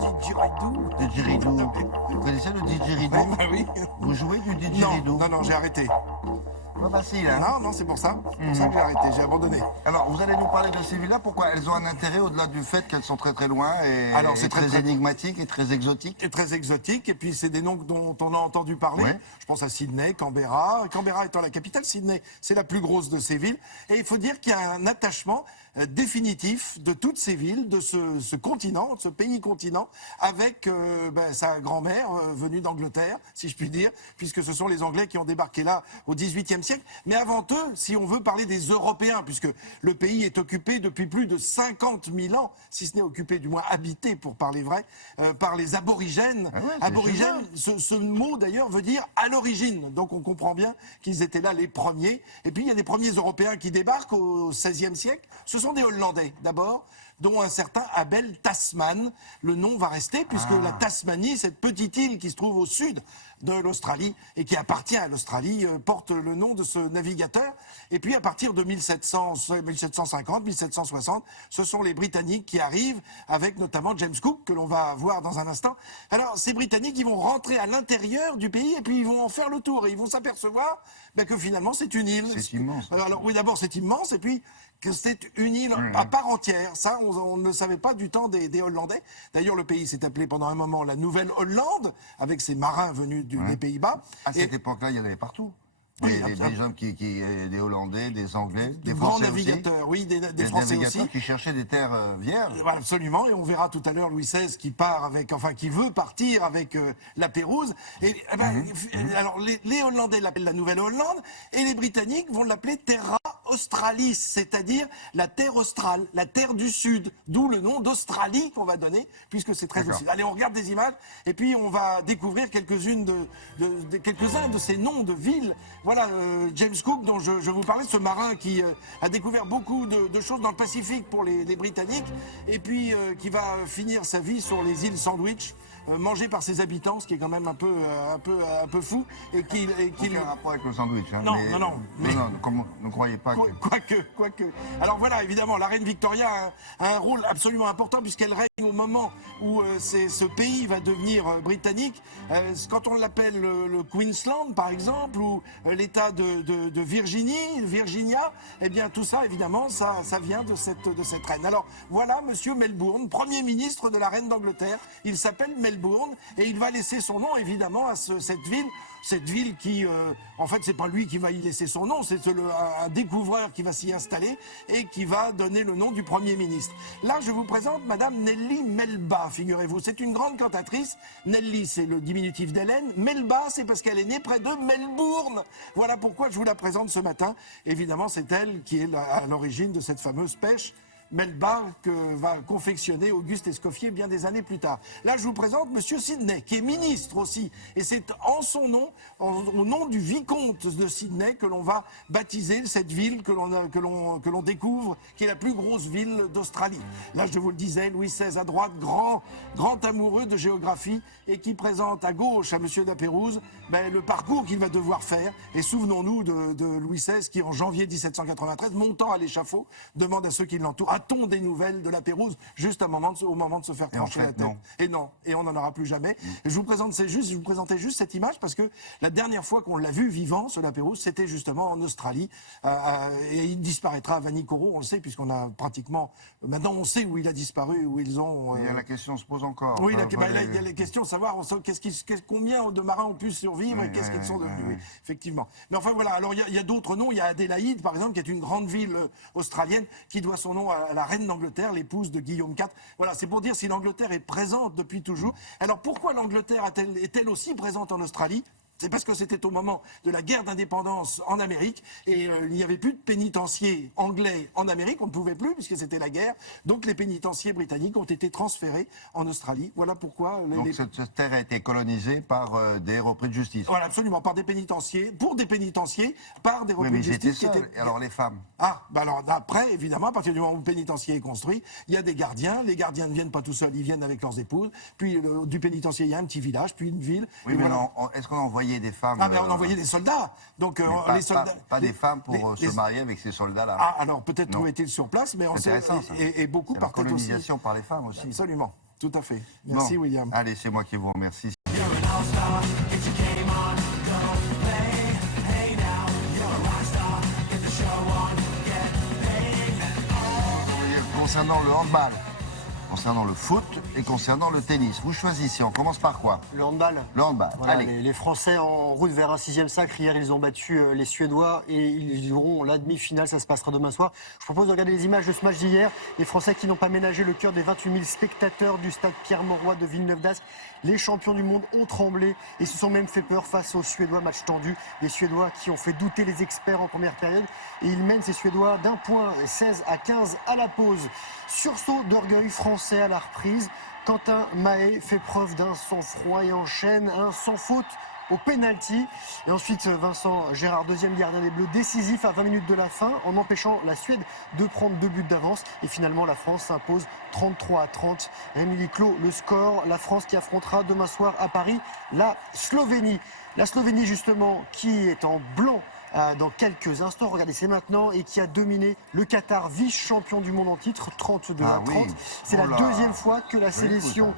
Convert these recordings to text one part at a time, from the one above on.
Didgeridoo. Didgeridoo. Vous connaissez le didgeridoo? Ah oui. Vous jouez du didgeridoo? Non, j'ai arrêté. Pas facile, hein? Non, c'est pour ça. C'est pour ça que j'ai arrêté, j'ai abandonné. Alors, vous allez nous parler de ces villas. Pourquoi elles ont un intérêt au-delà du fait qu'elles sont très très loin et, Alors, c'est très énigmatiques et très exotiques? Et très exotique, et puis c'est des noms dont on a entendu parler. Ouais. Je pense à Sydney, Canberra. Canberra étant la capitale, Sydney, c'est la plus grosse de ces villes. Et il faut dire qu'il y a un attachement définitif de toutes ces villes, de ce continent, de ce pays-continent, avec sa grand-mère venue d'Angleterre, si je puis dire, puisque ce sont les Anglais qui ont débarqué là au XVIIIe siècle. Mais avant eux, si on veut parler des Européens, puisque le pays est occupé depuis plus de 50 000 ans, si ce n'est occupé, du moins habité, pour parler vrai, par les aborigènes. Ah ouais, Aborigènes, ce mot d'ailleurs veut dire à l'origine. Donc on comprend bien qu'ils étaient là les premiers. Et puis il y a des premiers Européens qui débarquent au XVIe siècle. Ce sont des Hollandais d'abord, dont un certain Abel Tasman. Le nom va rester puisque la Tasmanie, cette petite île qui se trouve au sud de l'Australie et qui appartient à l'Australie, porte le nom de ce navigateur. Et puis à partir de 1750, 1760, ce sont les Britanniques qui arrivent avec notamment James Cook, que l'on va voir dans un instant. Alors ces Britanniques, ils vont rentrer à l'intérieur du pays et puis ils vont en faire le tour et ils vont s'apercevoir que finalement c'est une île. C'est immense. Alors oui, d'abord c'est immense et puis que c'est une île à part entière. Ça, on ne le savait pas du temps des Hollandais. D'ailleurs, le pays s'est appelé pendant un moment la Nouvelle-Hollande, avec ses marins venus des Pays-Bas. À cette époque-là, il y en avait partout. Oui, Des gens des Hollandais, des Anglais, des grands Français aussi. navigateurs, oui, des Des Français navigateurs aussi. qui cherchaient des terres vierges. Voilà, absolument, et on verra tout à l'heure Louis XVI qui part avec, enfin qui veut partir avec la Pérouse. Et alors les Hollandais l'appellent la Nouvelle-Hollande et les Britanniques vont l'appeler Terra Australis, c'est-à-dire la terre australe, la terre du sud, d'où le nom d'Australie qu'on va donner, puisque c'est très aussi. Allez, on regarde des images et puis on va découvrir quelques-uns de ces noms de villes. Voilà, James Cook, dont je vous parlais, ce marin qui a découvert beaucoup de choses dans le Pacifique pour les Britanniques, et puis qui va finir sa vie sur les îles Sandwich, mangé par ses habitants, ce qui est quand même un peu fou, et qu'il Aucun rapport avec le sandwich. Hein, Non, mais, non. Ne croyez pas que... Quoique. Alors voilà, évidemment, la reine Victoria a un rôle absolument important puisqu'elle règne au moment où ce pays va devenir britannique. Quand on l'appelle le Queensland, par exemple, ou l'État de Virginia, eh bien tout ça, évidemment, ça vient de cette reine. Alors voilà, Monsieur Melbourne, Premier ministre de la reine d'Angleterre. Il s'appelle Melbourne et il va laisser son nom, évidemment, à cette ville qui, en fait, c'est pas lui qui va y laisser son nom, c'est un découvreur qui va s'y installer et qui va donner le nom du Premier ministre. Là, je vous présente Madame Nellie Melba, figurez-vous. C'est une grande cantatrice. Nellie, c'est le diminutif d'Hélène. Melba, c'est parce qu'elle est née près de Melbourne. Voilà pourquoi je vous la présente ce matin. Évidemment, c'est elle qui est à l'origine de cette fameuse pêche Melba que va confectionner Auguste Escoffier bien des années plus tard. Là, je vous présente Monsieur Sydney, qui est ministre aussi. Et c'est en son nom, au nom du vicomte de Sydney, que l'on va baptiser cette ville que l'on découvre, qui est la plus grosse ville d'Australie. Là, je vous le disais, Louis XVI à droite, grand amoureux de géographie, et qui présente à gauche à Monsieur de la Pérouse le parcours qu'il va devoir faire. Et souvenons-nous de Louis XVI qui, en janvier 1793, montant à l'échafaud, demande à ceux qui l'entourent: a-t-on des nouvelles de la Pérouse juste au moment de se faire trancher la tête? Non. Et on n'en aura plus jamais. Et je vous présentais juste cette image parce que la dernière fois qu'on l'a vu vivant, ce la Pérouse, c'était justement en Australie. Et il disparaîtra à Vanikoro, on le sait, puisqu'on a pratiquement... Maintenant, on sait où il a disparu, où ils ont... Il y a la question se pose encore. Oui, il y a les questions de savoir combien de marins ont pu survivre et qu'est-ce qu'ils sont devenus. Oui, effectivement. Mais enfin, voilà. Alors, il y a d'autres noms. Il y a Adélaïde, par exemple, qui est une grande ville australienne qui doit son nom à la reine d'Angleterre, l'épouse de Guillaume IV. Voilà, c'est pour dire si l'Angleterre est présente depuis toujours. Alors pourquoi l'Angleterre est-elle aussi présente en Australie? C'est parce que c'était au moment de la guerre d'indépendance en Amérique et il n'y avait plus de pénitenciers anglais en Amérique, on ne pouvait plus puisque c'était la guerre. Donc les pénitenciers britanniques ont été transférés en Australie. Voilà pourquoi... Donc cette terre a été colonisée par des repris de justice. Voilà, absolument, par des pénitenciers, par des repris de justice. Et alors les femmes? Alors après, évidemment, à partir du moment où le pénitencier est construit, il y a des gardiens. Les gardiens ne viennent pas tout seuls, ils viennent avec leurs épouses. Puis du pénitencier, il y a un petit village, puis une ville. Oui, mais voilà. Est-ce qu'on envoyait envoyait des femmes. Ah, ben on envoyait des soldats. Donc, les soldats. Pas des femmes pour se marier avec ces soldats-là. Ah, alors peut-être Non. trouvaient-ils sur place, mais on sait. Intéressant, ça. Et beaucoup La partaient aussi. colonisation par les femmes aussi. Absolument, tout à fait. Merci, Bon. William. Allez, c'est moi qui vous remercie. Concernant le handball, concernant le foot et concernant le tennis, vous choisissez. On commence par quoi? Le handball. Le handball. Voilà, Allez. les Français en route vers un 6e sacre. Hier, ils ont battu les Suédois et ils auront la demi-finale. Ça se passera demain soir. Je propose de regarder les images de ce match d'hier. Les Français qui n'ont pas ménagé le cœur des 28 000 spectateurs du stade Pierre-Mauroy de Villeneuve-d'Ascq. Les champions du monde ont tremblé et se sont même fait peur face aux Suédois. Match tendu. Les Suédois qui ont fait douter les experts en première période. Et ils mènent ces Suédois d'un point, 16-15 à la pause. Sursaut d'orgueil français à la reprise. Quentin Mahé fait preuve d'un sang-froid et enchaîne un sans faute au pénalty. Et ensuite, Vincent Gérard, deuxième gardien des Bleus, décisif à 20 minutes de la fin, en empêchant la Suède de prendre 2 buts d'avance. Et finalement, la France s'impose 33-30. Émilie Clos, le score. La France qui affrontera demain soir à Paris la Slovénie. La Slovénie, justement, qui est en blanc dans quelques instants, regardez, c'est maintenant, et qui a dominé le Qatar, vice-champion du monde en titre, 32-30. oui. C'est Oh la là. deuxième fois que la sélection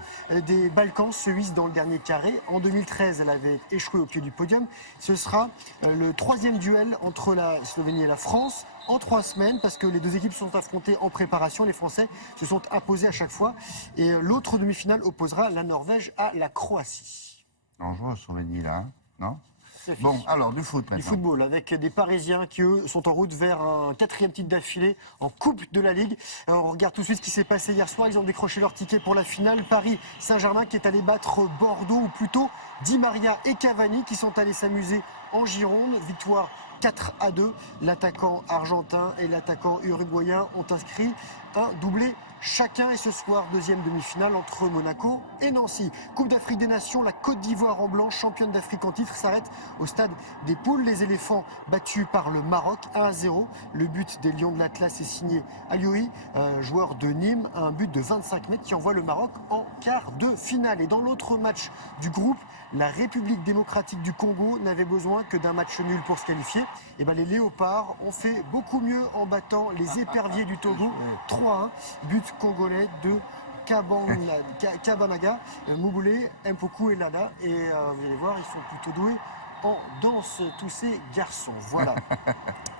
des Balkans se hisse dans le dernier carré. En 2013, elle avait échoué au pied du podium. Ce sera le troisième duel entre la Slovénie et la France en 3 semaines, parce que les deux équipes se sont affrontées en préparation. Les Français se sont imposés à chaque fois. Et l'autre demi-finale opposera la Norvège à la Croatie. Dangereux, Slovénie, là, hein, non? C'est Bon, fini. alors, du foot maintenant. Du football, avec des Parisiens qui, eux, sont en route vers un 4e titre d'affilée en Coupe de la Ligue. Alors, on regarde tout de suite ce qui s'est passé hier soir. Ils ont décroché leur ticket pour la finale. Paris-Saint-Germain qui est allé battre Bordeaux, ou plutôt Di Maria et Cavani qui sont allés s'amuser en Gironde. Victoire 4-2. L'attaquant argentin et l'attaquant uruguayen ont inscrit un doublé chacun. Et ce soir, deuxième demi-finale entre Monaco et Nancy. Coupe d'Afrique des Nations, la Côte d'Ivoire en blanc, championne d'Afrique en titre, s'arrête au stade des Poules. Les éléphants battus par le Maroc 1-0. Le but des Lions de l'Atlas est signé Alioui, joueur de Nîmes, un but de 25 mètres qui envoie le Maroc en quart de finale. Et dans l'autre match du groupe, la République démocratique du Congo n'avait besoin que d'un match nul pour se qualifier. Et ben les Léopards ont fait beaucoup mieux en battant les Éperviers du Togo 3-1. But congolais de Kabanaga, Mouboulé, Mpoku et Lada. Et vous allez voir, ils sont plutôt doués en danse, tous ces garçons. Voilà.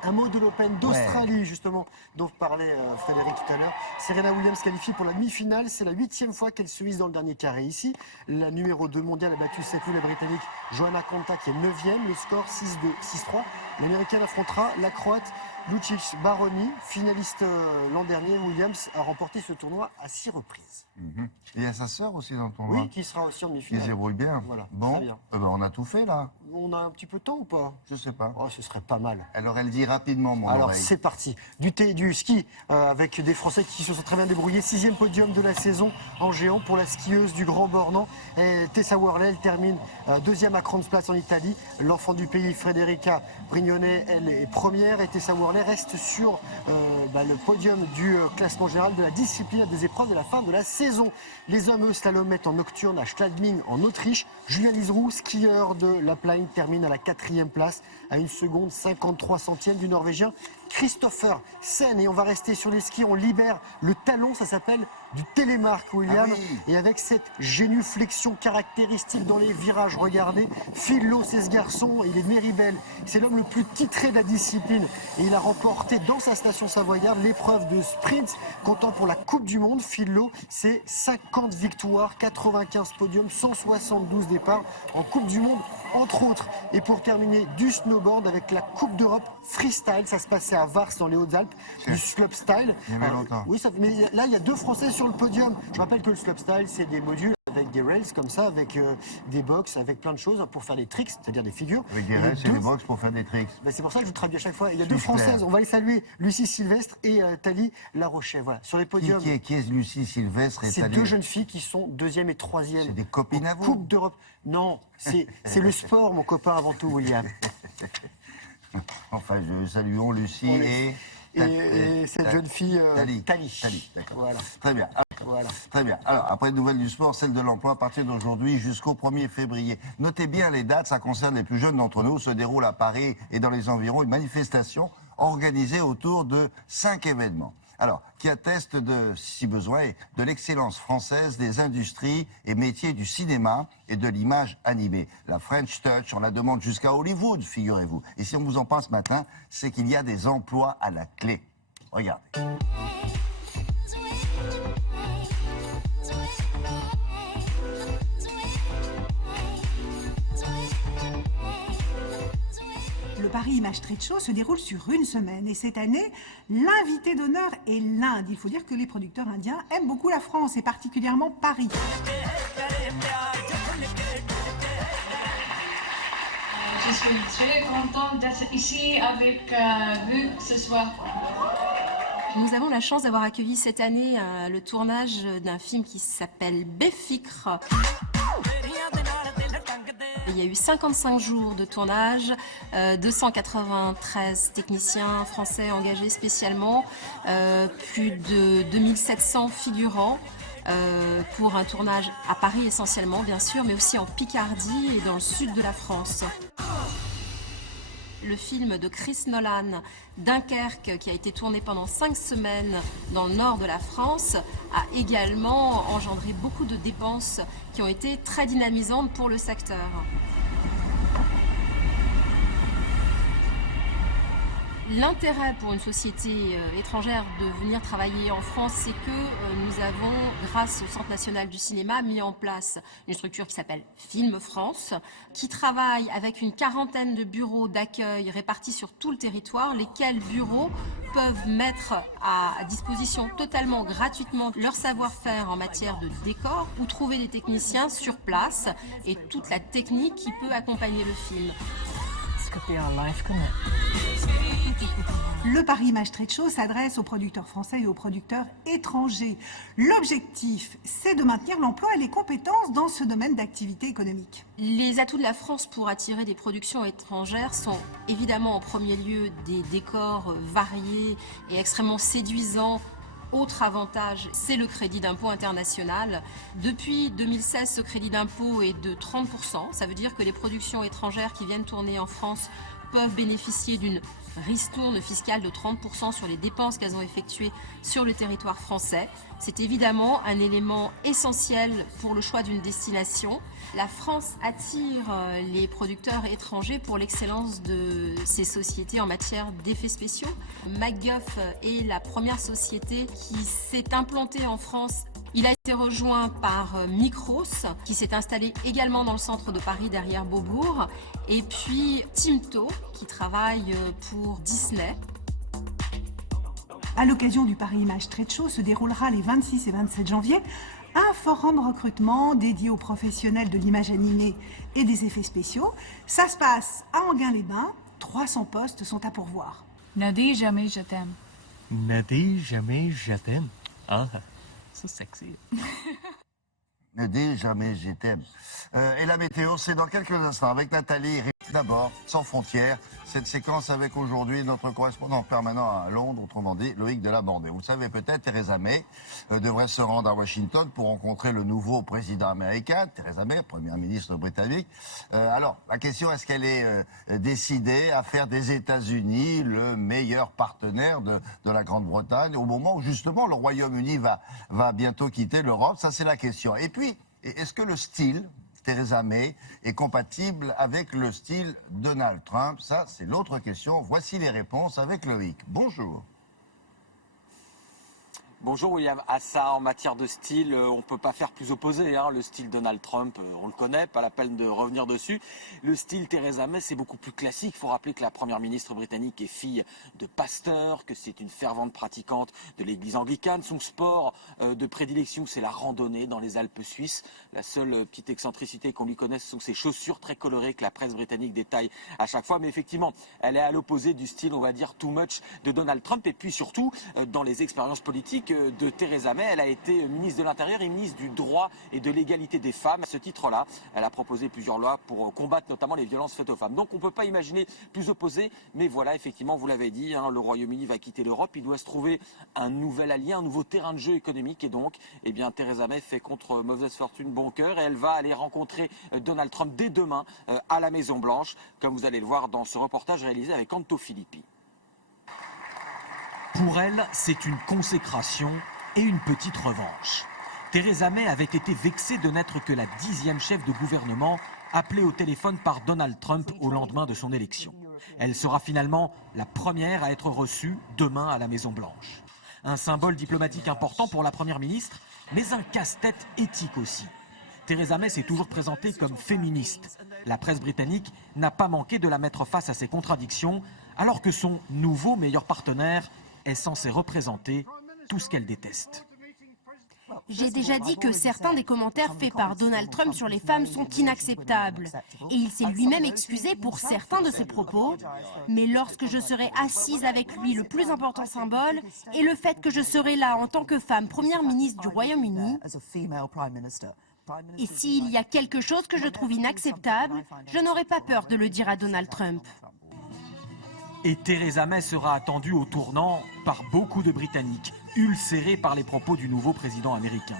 Un mot de l'Open d'Australie, justement, dont parlait Frédéric tout à l'heure. Serena Williams qualifiée pour la demi-finale. C'est la 8e fois qu'elle se hisse dans le dernier carré ici. La numéro 2 mondiale a battu cette nuit la Britannique Johanna Konta, qui est 9e. Le score 6-2, 6-3. L'Américaine affrontera la Croate Lucic Baroni, finaliste l'an dernier. Williams a remporté ce tournoi à 6 reprises. Mhm. Et il y a sa sœur aussi dans le tournoi. Oui, qui sera aussi en Qui demi-finale. se débrouille bien. Voilà, Bon, très bien. on a tout fait, là. On a un petit peu de temps ou pas? Je sais pas. Oh, ce serait pas mal. Alors, elle dit rapidement, mon Alors oreille. c'est parti. Du ski avec des Français qui se sont très bien débrouillés. 6e podium de la saison en géant pour la skieuse du Grand Bornand. Et Tessa Worley, elle termine 2e à Kranzplatz en Italie. L'enfant du pays, Frederica Brignone, elle est première. Et Tessa Worley reste sur le podium du classement général de la discipline des épreuves de la fin de la saison. Les hommes, eux, slalomettent en nocturne à Schladming en Autriche. Julien Liseroux, skieur de Lapline, termine à la 4e place à 1 seconde 53 centièmes du Norvégien Christopher Sen. Et on va rester sur les skis, on libère le talon, ça s'appelle du télémarque, William. Ah oui. Et avec cette génuflexion caractéristique dans les virages, regardez, Phil Lowe, c'est ce garçon, il est Méribel, c'est l'homme le plus titré de la discipline. Et il a remporté dans sa station savoyarde l'épreuve de sprint, comptant pour la Coupe du Monde. Phil Lowe, c'est 50 victoires, 95 podiums, 172 départs en Coupe du Monde, entre autres. Et pour terminer, du snowboard avec la Coupe d'Europe freestyle, ça se passait à Vars dans les Hautes-Alpes, du slopestyle. Il y en a longtemps. Oui, mais là, il y a 2 Français sur le podium. Je rappelle que le slopestyle, c'est des modules avec des rails comme ça, avec des box, avec plein de choses pour faire des tricks, c'est-à-dire des figures. Avec des Et restes et des box pour faire des tricks. c'est pour ça que je vous traduis à chaque fois. Il y a 2 Super. Françaises, on va les saluer, Lucie Sylvestre et Thalie Larochet. Voilà, sur les podiums. Qui est Lucie Sylvestre et C'est Thalie 2 jeunes filles qui sont 2e et 3e. C'est des copines à vous? Coupe d'Europe. Non, c'est le sport, mon copain, avant tout, William. Enfin, saluons Lucie et Et cette jeune fille, Thalie. Thalie. Thalie, d'accord. Voilà. Très bien. Voilà. Très bien. Alors, après une nouvelle du sport, celle de l'emploi, à partir d'aujourd'hui jusqu'au 1er février. Notez bien les dates, ça concerne les plus jeunes d'entre nous. Se déroule à Paris et dans les environs une manifestation organisée autour de 5 événements. Alors, qui atteste de, si besoin, de l'excellence française des industries et métiers du cinéma et de l'image animée. La French Touch, on la demande jusqu'à Hollywood, figurez-vous. Et si on vous en parle ce matin, c'est qu'il y a des emplois à la clé. Regardez. Le Paris Image Trade Show se déroule sur une semaine et cette année, l'invité d'honneur est l'Inde. Il faut dire que les producteurs indiens aiment beaucoup la France et particulièrement Paris. Je suis très contente d'être ici avec vous ce soir. Nous avons la chance d'avoir accueilli cette année le tournage d'un film qui s'appelle Befikre. Il y a eu 55 jours de tournage, 293 techniciens français engagés spécialement, plus de 2700 figurants pour un tournage à Paris essentiellement bien sûr, mais aussi en Picardie et dans le sud de la France. Le film de Chris Nolan, Dunkerque, qui a été tourné pendant 5 semaines dans le nord de la France, a également engendré beaucoup de dépenses qui ont été très dynamisantes pour le secteur. L'intérêt pour une société étrangère de venir travailler en France, c'est que nous avons, grâce au Centre national du cinéma, mis en place une structure qui s'appelle Film France, qui travaille avec une quarantaine de bureaux d'accueil répartis sur tout le territoire, lesquels bureaux peuvent mettre à disposition totalement gratuitement leur savoir-faire en matière de décor ou trouver des techniciens sur place et toute la technique qui peut accompagner le film. Le Paris Image Trade Show s'adresse aux producteurs français et aux producteurs étrangers. L'objectif, c'est de maintenir l'emploi et les compétences dans ce domaine d'activité économique. Les atouts de la France pour attirer des productions étrangères sont évidemment en premier lieu des décors variés et extrêmement séduisants. Autre avantage, c'est le crédit d'impôt international. Depuis 2016, ce crédit d'impôt est de 30%. Ça veut dire que les productions étrangères qui viennent tourner en France peuvent bénéficier d'une ristourne fiscale de 30% sur les dépenses qu'elles ont effectuées sur le territoire français. C'est évidemment un élément essentiel pour le choix d'une destination. La France attire les producteurs étrangers pour l'excellence de ses sociétés en matière d'effets spéciaux. MacGuff est la première société qui s'est implantée en France. Il a été rejoint par Micros, qui s'est installé également dans le centre de Paris, derrière Beaubourg. Et puis Timto, qui travaille pour Disney. À l'occasion du Paris Image Trade Show se déroulera les 26 et 27 janvier un forum recrutement dédié aux professionnels de l'image animée et des effets spéciaux. Ça se passe à Enghien-les-Bains. 300 postes sont à pourvoir. Ne dis jamais je t'aime. Ne dis jamais je t'aime. Ah, c'est sexy. Ne dis jamais je t'aime. Et la météo, c'est dans quelques instants avec Nathalie. D'abord, Sans frontières, cette séquence avec aujourd'hui notre correspondant permanent à Londres, autrement dit Loïc Delabordé. Vous le savez peut-être, Theresa May devrait se rendre à Washington pour rencontrer le nouveau président américain, Theresa May, première ministre britannique. Alors, la question, est-ce qu'elle est décidée à faire des États-Unis le meilleur partenaire de la Grande-Bretagne au moment où justement le Royaume-Uni va bientôt quitter l'Europe? Ça, c'est la question. Et puis, est-ce que le style Theresa May est compatible avec le style Donald Trump? Ça, c'est l'autre question. Voici les réponses avec Loïc. Bonjour. Bonjour William. À ça, en matière de style, on ne peut pas faire plus opposé. Hein. Le style Donald Trump, on le connaît, pas la peine de revenir dessus. Le style Theresa May, c'est beaucoup plus classique. Il faut rappeler que la première ministre britannique est fille de pasteur, que c'est une fervente pratiquante de l'église anglicane. Son sport de prédilection, c'est la randonnée dans les Alpes suisses. La seule petite excentricité qu'on lui connaisse sont ses chaussures très colorées que la presse britannique détaille à chaque fois. Mais effectivement, elle est à l'opposé du style, on va dire, too much de Donald Trump. Et puis surtout, dans les expériences politiques, de Theresa May. Elle a été ministre de l'Intérieur et ministre du droit et de l'égalité des femmes. À ce titre-là, elle a proposé plusieurs lois pour combattre notamment les violences faites aux femmes. Donc on ne peut pas imaginer plus opposé, mais voilà, effectivement, vous l'avez dit, le Royaume-Uni va quitter l'Europe, il doit se trouver un nouvel allié, un nouveau terrain de jeu économique, et donc, Theresa May fait contre mauvaise fortune bon cœur, et elle va aller rencontrer Donald Trump dès demain à la Maison-Blanche, comme vous allez le voir dans ce reportage réalisé avec Anto Filippi. Pour elle, c'est une consécration et une petite revanche. Theresa May avait été vexée de n'être que la 10e chef de gouvernement appelée au téléphone par Donald Trump au lendemain de son élection. Elle sera finalement la première à être reçue demain à la Maison-Blanche. Un symbole diplomatique important pour la Première ministre, mais un casse-tête éthique aussi. Theresa May s'est toujours présentée comme féministe. La presse britannique n'a pas manqué de la mettre face à ses contradictions, alors que son nouveau meilleur partenaire est censé représenter tout ce qu'elle déteste. J'ai déjà dit que certains des commentaires faits par Donald Trump sur les femmes sont inacceptables. Et il s'est lui-même excusé pour certains de ses propos. Mais lorsque je serai assise avec lui, le plus important symbole est le fait que je serai là en tant que femme première ministre du Royaume-Uni. Et s'il y a quelque chose que je trouve inacceptable, je n'aurai pas peur de le dire à Donald Trump. Et Theresa May sera attendue au tournant par beaucoup de Britanniques, ulcérés par les propos du nouveau président américain.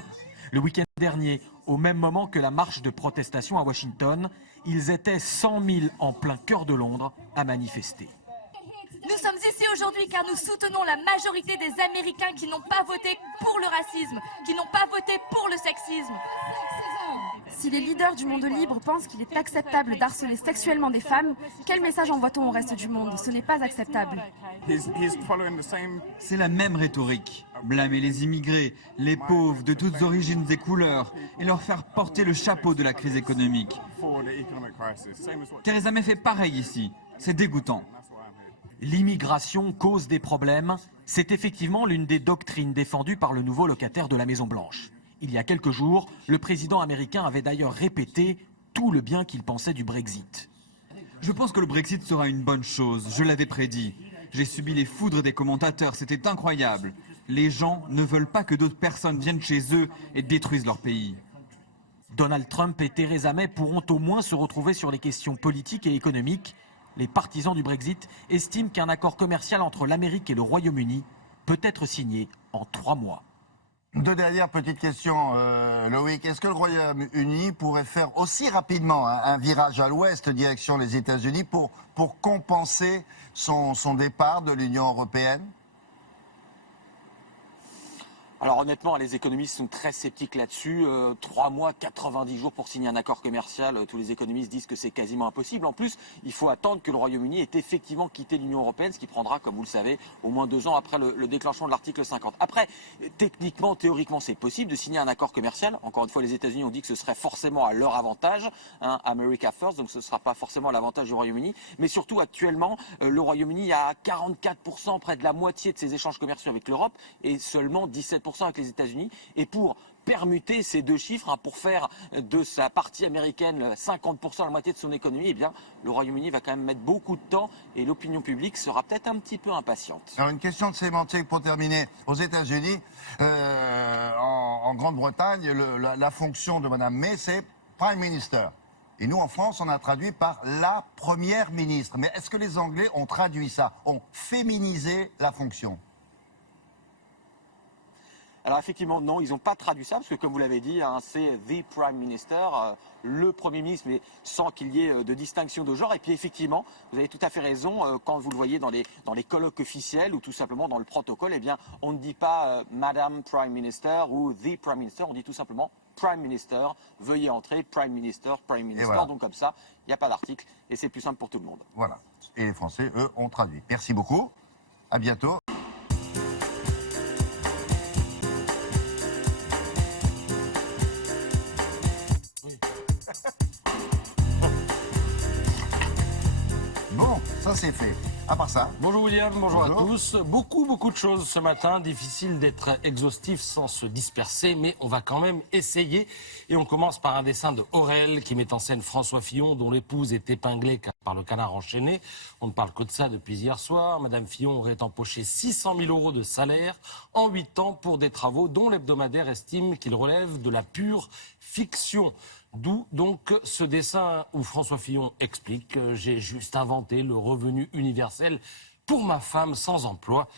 Le week-end dernier, au même moment que la marche de protestation à Washington, ils étaient 100 000 en plein cœur de Londres à manifester. Nous sommes ici aujourd'hui car nous soutenons la majorité des Américains qui n'ont pas voté pour le racisme, qui n'ont pas voté pour le sexisme. Si les leaders du monde libre pensent qu'il est acceptable d'harceler sexuellement des femmes, quel message envoie-t-on au reste du monde? Ce n'est pas acceptable. C'est la même rhétorique. Blâmer les immigrés, les pauvres de toutes origines et couleurs, et leur faire porter le chapeau de la crise économique. Theresa May fait pareil ici. C'est dégoûtant. L'immigration cause des problèmes, c'est effectivement l'une des doctrines défendues par le nouveau locataire de la Maison-Blanche. Il y a quelques jours, le président américain avait d'ailleurs répété tout le bien qu'il pensait du Brexit. Je pense que le Brexit sera une bonne chose, je l'avais prédit. J'ai subi les foudres des commentateurs, c'était incroyable. Les gens ne veulent pas que d'autres personnes viennent chez eux et détruisent leur pays. Donald Trump et Theresa May pourront au moins se retrouver sur les questions politiques et économiques. Les partisans du Brexit estiment qu'un accord commercial entre l'Amérique et le Royaume-Uni peut être signé en 3 mois. Deux dernières petites questions, Loïc. Est-ce que le Royaume-Uni pourrait faire aussi rapidement un virage à l'ouest, direction les États-Unis, pour compenser son départ de l'Union européenne ? Alors honnêtement, les économistes sont très sceptiques là-dessus. 3 mois, 90 jours pour signer un accord commercial, tous les économistes disent que c'est quasiment impossible. En plus, il faut attendre que le Royaume-Uni ait effectivement quitté l'Union européenne, ce qui prendra, comme vous le savez, au moins 2 ans après le déclenchement de l'article 50. Après, techniquement, théoriquement, c'est possible de signer un accord commercial. Encore une fois, les États-Unis ont dit que ce serait forcément à leur avantage, America First, donc ce ne sera pas forcément à l'avantage du Royaume-Uni. Mais surtout, actuellement, le Royaume-Uni a 44%, près de la moitié de ses échanges commerciaux avec l'Europe, et seulement 17% avec les États-Unis. Et pour permuter ces deux chiffres, pour faire de sa partie américaine 50%, la moitié de son économie, eh bien, le Royaume-Uni va quand même mettre beaucoup de temps et l'opinion publique sera peut-être un petit peu impatiente. Alors une question de sémantique pour terminer. Aux États-Unis, en Grande-Bretagne, la fonction de Mme May, c'est Prime Minister. Et nous, en France, on a traduit par la Première ministre. Mais est-ce que les Anglais ont traduit ça, ont féminisé la fonction ? Alors effectivement, non, ils n'ont pas traduit ça, parce que comme vous l'avez dit, c'est The Prime Minister, le Premier ministre, mais sans qu'il y ait de distinction de genre. Et puis effectivement, vous avez tout à fait raison, quand vous le voyez dans les colloques officiels ou tout simplement dans le protocole, eh bien, on ne dit pas Madame Prime Minister ou The Prime Minister, on dit tout simplement Prime Minister, veuillez entrer, Prime Minister, Prime Minister. Voilà. Donc comme ça, il n'y a pas d'article et c'est plus simple pour tout le monde. Voilà. Et les Français, eux, ont traduit. Merci beaucoup. À bientôt. Bon, ça ça c'est fait. À part ça. Bonjour William, bonjour à Bonjour. tous. Beaucoup de choses ce matin. Difficile d'être exhaustif sans se disperser, mais on va quand même essayer. Et on commence par un dessin de Aurel qui met en scène François Fillon, dont l'épouse est épinglée par le canard enchaîné. On ne parle que de ça depuis hier soir. Madame Fillon aurait empoché 600 000 € de salaire en 8 ans pour des travaux dont l'hebdomadaire estime qu'ils relèvent de la pure fiction. D'où donc ce dessin où François Fillon explique « J'ai juste inventé le revenu universel pour ma femme sans emploi.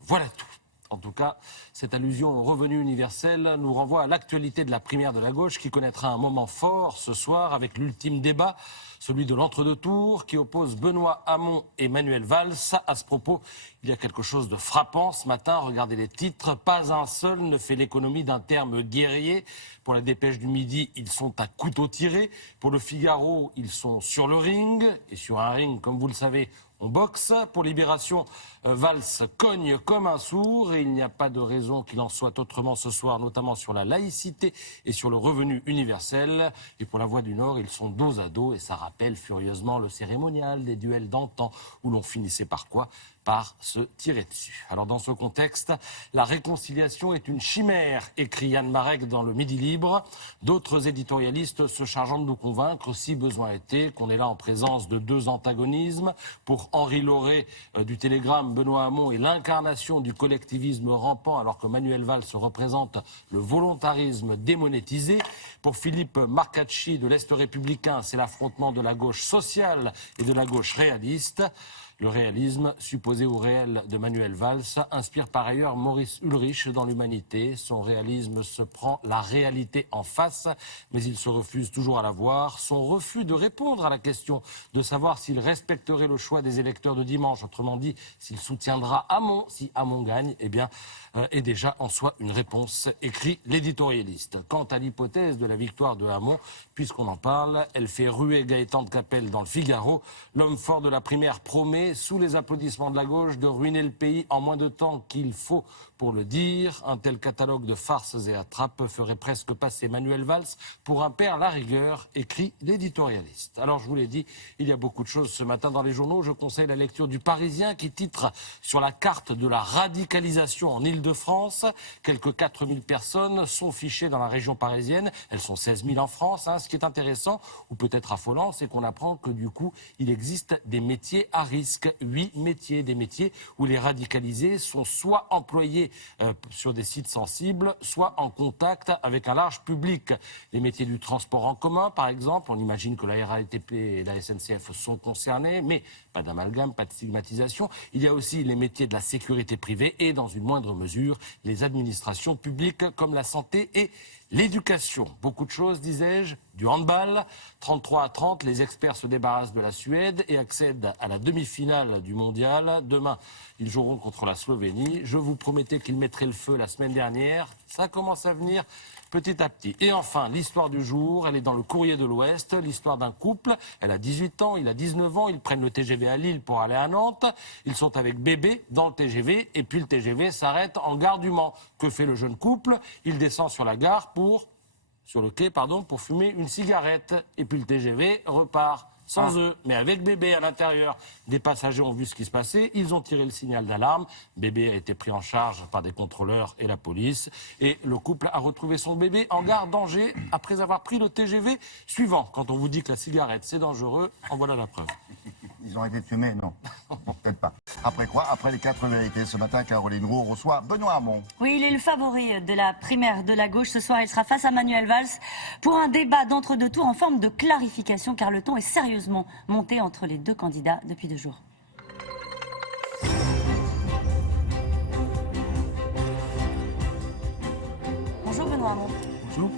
Voilà tout ». En tout cas, cette allusion au revenu universel nous renvoie à l'actualité de la primaire de la gauche qui connaîtra un moment fort ce soir avec l'ultime débat, celui de l'entre-deux-tours qui oppose Benoît Hamon et Manuel Valls. À ce propos, il y a quelque chose de frappant ce matin. Regardez les titres. Pas un seul ne fait l'économie d'un terme guerrier. Pour la Dépêche du Midi, ils sont à couteau tiré. Pour le Figaro, ils sont sur le ring. Et sur un ring, comme vous le savez, on boxe. Pour Libération, Valls cogne comme un sourd et il n'y a pas de raison qu'il en soit autrement ce soir, notamment sur la laïcité et sur le revenu universel. Et pour La Voix du Nord, ils sont dos à dos et ça rappelle furieusement le cérémonial des duels d'antan où l'on finissait par quoi ? Par se tirer dessus. Alors dans ce contexte, la réconciliation est une chimère, écrit Yann Marek dans le Midi Libre. D'autres éditorialistes se chargeant de nous convaincre, si besoin était, qu'on est là en présence de deux antagonismes. Pour Henri Lauré du Télégramme, Benoît Hamon est l'incarnation du collectivisme rampant alors que Manuel Valls représente le volontarisme démonétisé. Pour Philippe Marcacci de l'Est républicain, c'est l'affrontement de la gauche sociale et de la gauche réaliste. Le réalisme, supposé au réel de Manuel Valls, inspire par ailleurs Maurice Ulrich dans l'Humanité. Son réalisme se prend la réalité en face, mais il se refuse toujours à la voir. Son refus de répondre à la question de savoir s'il respecterait le choix des électeurs de dimanche, autrement dit, s'il soutiendra Hamon, si Hamon gagne, eh bien, est déjà en soi une réponse, écrit l'éditorialiste. Quant à l'hypothèse de la victoire de Hamon, puisqu'on en parle, elle fait ruer Gaëtan de Capelle dans le Figaro. L'homme fort de la primaire promet, sous les applaudissements de la gauche, de ruiner le pays en moins de temps qu'il faut pour le dire. Un tel catalogue de farces et attrapes ferait presque passer Manuel Valls pour un père la rigueur, écrit l'éditorialiste. Alors je vous l'ai dit, il y a beaucoup de choses ce matin dans les journaux. Je conseille la lecture du Parisien qui titre sur la carte de la radicalisation en Île-de-France. Quelques 4000 personnes sont fichées dans la région parisienne. Elles sont 16 000 en France. Ce qui est intéressant, ou peut-être affolant, c'est qu'on apprend que du coup, il existe des métiers à risque. 8 métiers, des métiers où les radicalisés sont soit employés sur des sites sensibles, soit en contact avec un large public. Les métiers du transport en commun, par exemple, on imagine que la RATP et la SNCF sont concernés, mais pas d'amalgame, pas de stigmatisation. Il y a aussi les métiers de la sécurité privée et, dans une moindre mesure, les administrations publiques comme la santé et l'éducation. Beaucoup de choses, disais-je, du handball. 33-30, les experts se débarrassent de la Suède et accèdent à la demi-finale du mondial. Demain, ils joueront contre la Slovénie. Je vous promettais qu'ils mettraient le feu la semaine dernière. Ça commence à venir petit à petit. Et enfin, l'histoire du jour, elle est dans le Courrier de l'Ouest. L'histoire d'un couple. Elle a 18 ans, il a 19 ans. Ils prennent le TGV à Lille pour aller à Nantes. Ils sont avec bébé dans le TGV. Et puis le TGV s'arrête en gare du Mans. Que fait le jeune couple? Il descend sur le quai, pour fumer une cigarette. Et puis le TGV repart. Sans eux, mais avec bébé à l'intérieur. Des passagers ont vu ce qui se passait, ils ont tiré le signal d'alarme. Bébé a été pris en charge par des contrôleurs et la police. Et le couple a retrouvé son bébé en gare d'Angers après avoir pris le TGV suivant. Quand on vous dit que la cigarette c'est dangereux, en voilà la preuve. Ils ont été fumés, non. Peut-être pas. Après quoi? Après les 4 vérités, ce matin, Caroline Roux reçoit Benoît Hamon. Oui, il est le favori de la primaire de la gauche. Ce soir, il sera face à Manuel Valls pour un débat d'entre-deux tours en forme de clarification, car le ton est sérieusement monté entre les deux candidats depuis 2 jours. Bonjour Benoît Hamon. Bonjour.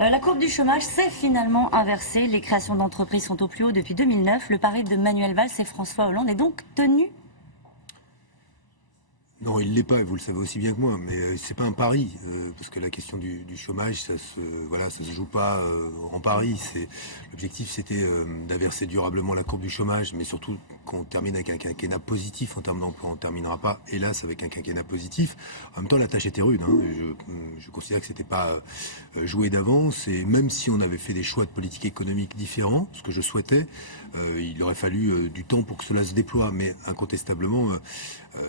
La courbe du chômage s'est finalement inversée. Les créations d'entreprises sont au plus haut depuis 2009. Le pari de Manuel Valls et François Hollande est donc tenu. Non, il ne l'est pas, et vous le savez aussi bien que moi, mais c'est pas un pari, parce que la question du chômage, ça se joue pas en pari. L'objectif, c'était d'inverser durablement la courbe du chômage, mais surtout qu'on termine avec un quinquennat positif en termes d'emploi. On ne terminera pas, hélas, avec un quinquennat positif. En même temps, la tâche était rude. Hein. Je considère que c'était pas joué d'avance, et même si on avait fait des choix de politique économique différents, ce que je souhaitais, il aurait fallu du temps pour que cela se déploie, mais incontestablement,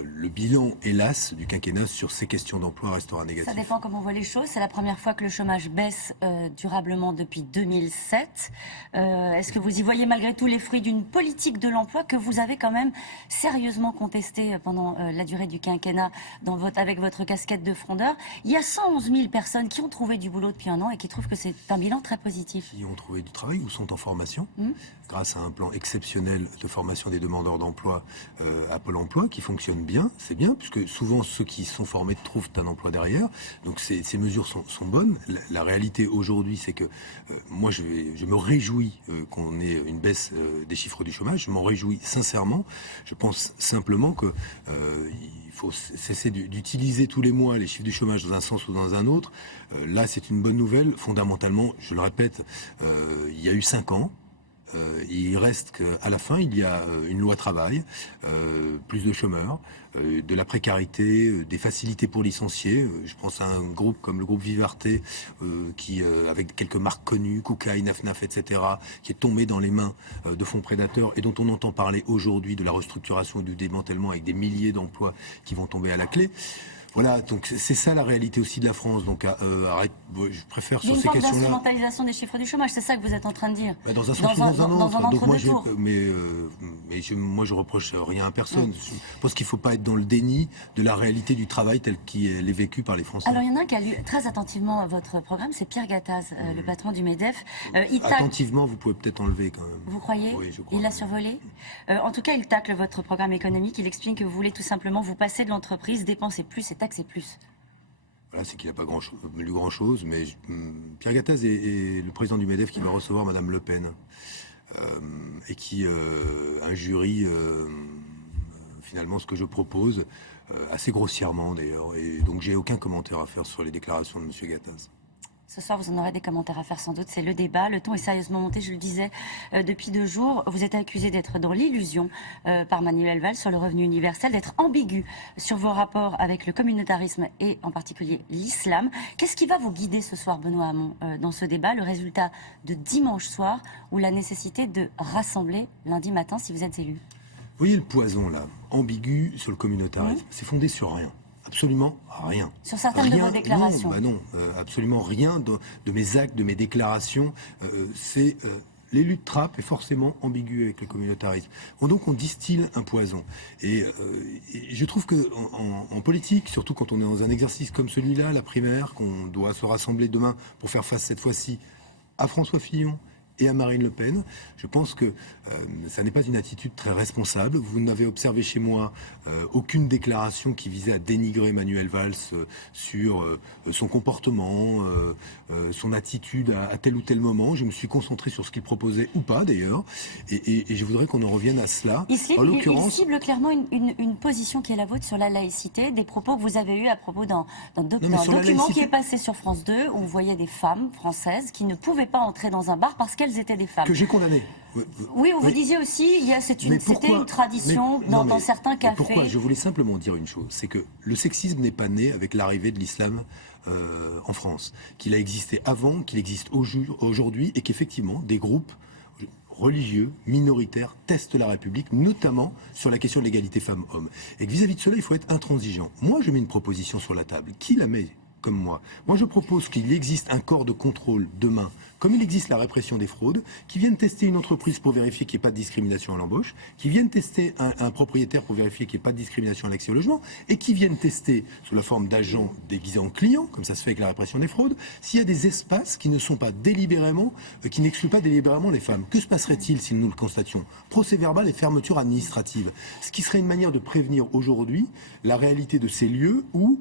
le bilan, hélas, du quinquennat sur ces questions d'emploi restera négatif. Ça dépend comment on voit les choses. C'est la première fois que le chômage baisse durablement depuis 2007. Est-ce que vous y voyez malgré tout les fruits d'une politique de l'emploi que vous avez quand même sérieusement contestée pendant la durée du quinquennat avec votre casquette de frondeur? Il y a 111 000 personnes qui ont trouvé du boulot depuis un an et qui trouvent que c'est un bilan très positif. Qui ont trouvé du travail ou sont en formation grâce à un plan exceptionnel de formation des demandeurs d'emploi à Pôle emploi qui fonctionne bien, c'est bien, puisque souvent ceux qui sont formés trouvent un emploi derrière. Donc ces mesures sont bonnes. La réalité aujourd'hui, c'est que moi je me réjouis qu'on ait une baisse des chiffres du chômage. Je m'en réjouis sincèrement. Je pense simplement que il faut cesser d'utiliser tous les mois les chiffres du chômage dans un sens ou dans un autre. Là, c'est une bonne nouvelle. Fondamentalement, je le répète, il y a eu 5 ans. Il reste qu'à la fin, il y a une loi travail, plus de chômeurs, de la précarité, des facilités pour licencier. Je pense à un groupe comme le groupe Vivarté, qui, avec quelques marques connues, Koukaï, Naf, etc., qui est tombé dans les mains de fonds prédateurs et dont on entend parler aujourd'hui de la restructuration et du démantèlement avec des milliers d'emplois qui vont tomber à la clé. Voilà, donc c'est ça la réalité aussi de la France. Donc je préfère sur ces questions-là. Une forme d'instrumentalisation des chiffres du chômage, c'est ça que vous êtes en train de dire? Dans un sens ou dans un autre. Donc moi, je reproche rien à personne. Je pense qu'il ne faut pas être dans le déni de la réalité du travail telle qu'elle est vécue par les Français. Alors il y en a un qui a lu très attentivement votre programme, c'est Pierre Gattaz, le patron du MEDEF. Attentivement, vous pouvez peut-être enlever quand même. Vous croyez? Oui, je crois. Il l'a survolé? En tout cas, il tacle votre programme économique. Il explique que vous voulez tout simplement vous passer de l'entreprise, dépenser plus et taxer plus. Voilà, c'est qu'il n'a pas lu grand-chose, mais Pierre Gattaz est le président du MEDEF qui va recevoir Madame Le Pen, et qui injurie finalement ce que je propose, assez grossièrement d'ailleurs, et donc j'ai aucun commentaire à faire sur les déclarations de Monsieur Gattaz. Ce soir, vous en aurez des commentaires à faire sans doute. C'est le débat. Le ton est sérieusement monté, je le disais, depuis 2 jours. Vous êtes accusé d'être dans l'illusion par Manuel Valls sur le revenu universel, d'être ambigu sur vos rapports avec le communautarisme et en particulier l'islam. Qu'est-ce qui va vous guider ce soir, Benoît Hamon, dans ce débat? Le résultat de dimanche soir ou la nécessité de rassembler lundi matin si vous êtes élu? Vous voyez le poison là, ambigu sur le communautarisme, c'est fondé sur rien. Absolument rien. Sur certaines de vos déclarations? Non, absolument rien de mes actes, de mes déclarations. L'élu de Trappes est forcément ambigu avec le communautarisme. Donc on distille un poison. Et je trouve que en politique, surtout quand on est dans un exercice comme celui-là, la primaire, qu'on doit se rassembler demain pour faire face cette fois-ci à François Fillon et à Marine Le Pen, je pense que ça n'est pas une attitude très responsable. Vous n'avez observé chez moi aucune déclaration qui visait à dénigrer Manuel Valls sur son comportement, son attitude à tel ou tel moment. Je me suis concentré sur ce qu'il proposait ou pas d'ailleurs, et je voudrais qu'on en revienne à cela. Il cible clairement une position qui est la vôtre sur la laïcité, des propos que vous avez eus à propos d'un document qui est passé sur France 2 où on voyait des femmes françaises qui ne pouvaient pas entrer dans un bar parce qu'elles étaient des femmes. Que j'ai condamné. Oui, vous disiez aussi, c'était une tradition dans certains cafés. Pourquoi? Je voulais simplement dire une chose, c'est que le sexisme n'est pas né avec l'arrivée de l'islam en France, qu'il a existé avant, qu'il existe aujourd'hui, et qu'effectivement, des groupes religieux, minoritaires, testent la République, notamment sur la question de l'égalité femmes-hommes. Et que vis-à-vis de cela, il faut être intransigeant. Moi, je mets une proposition sur la table. Qui la met comme moi? Moi, je propose qu'il existe un corps de contrôle demain, comme il existe la répression des fraudes, qui viennent tester une entreprise pour vérifier qu'il n'y ait pas de discrimination à l'embauche, qui viennent tester un propriétaire pour vérifier qu'il n'y ait pas de discrimination à l'accès au logement, et qui viennent tester, sous la forme d'agents déguisés en clients, comme ça se fait avec la répression des fraudes, s'il y a des espaces qui ne sont pas délibérément, qui n'excluent pas délibérément les femmes. Que se passerait-il si nous le constations? Procès-verbal et fermeture administrative. Ce qui serait une manière de prévenir aujourd'hui la réalité de ces lieux où,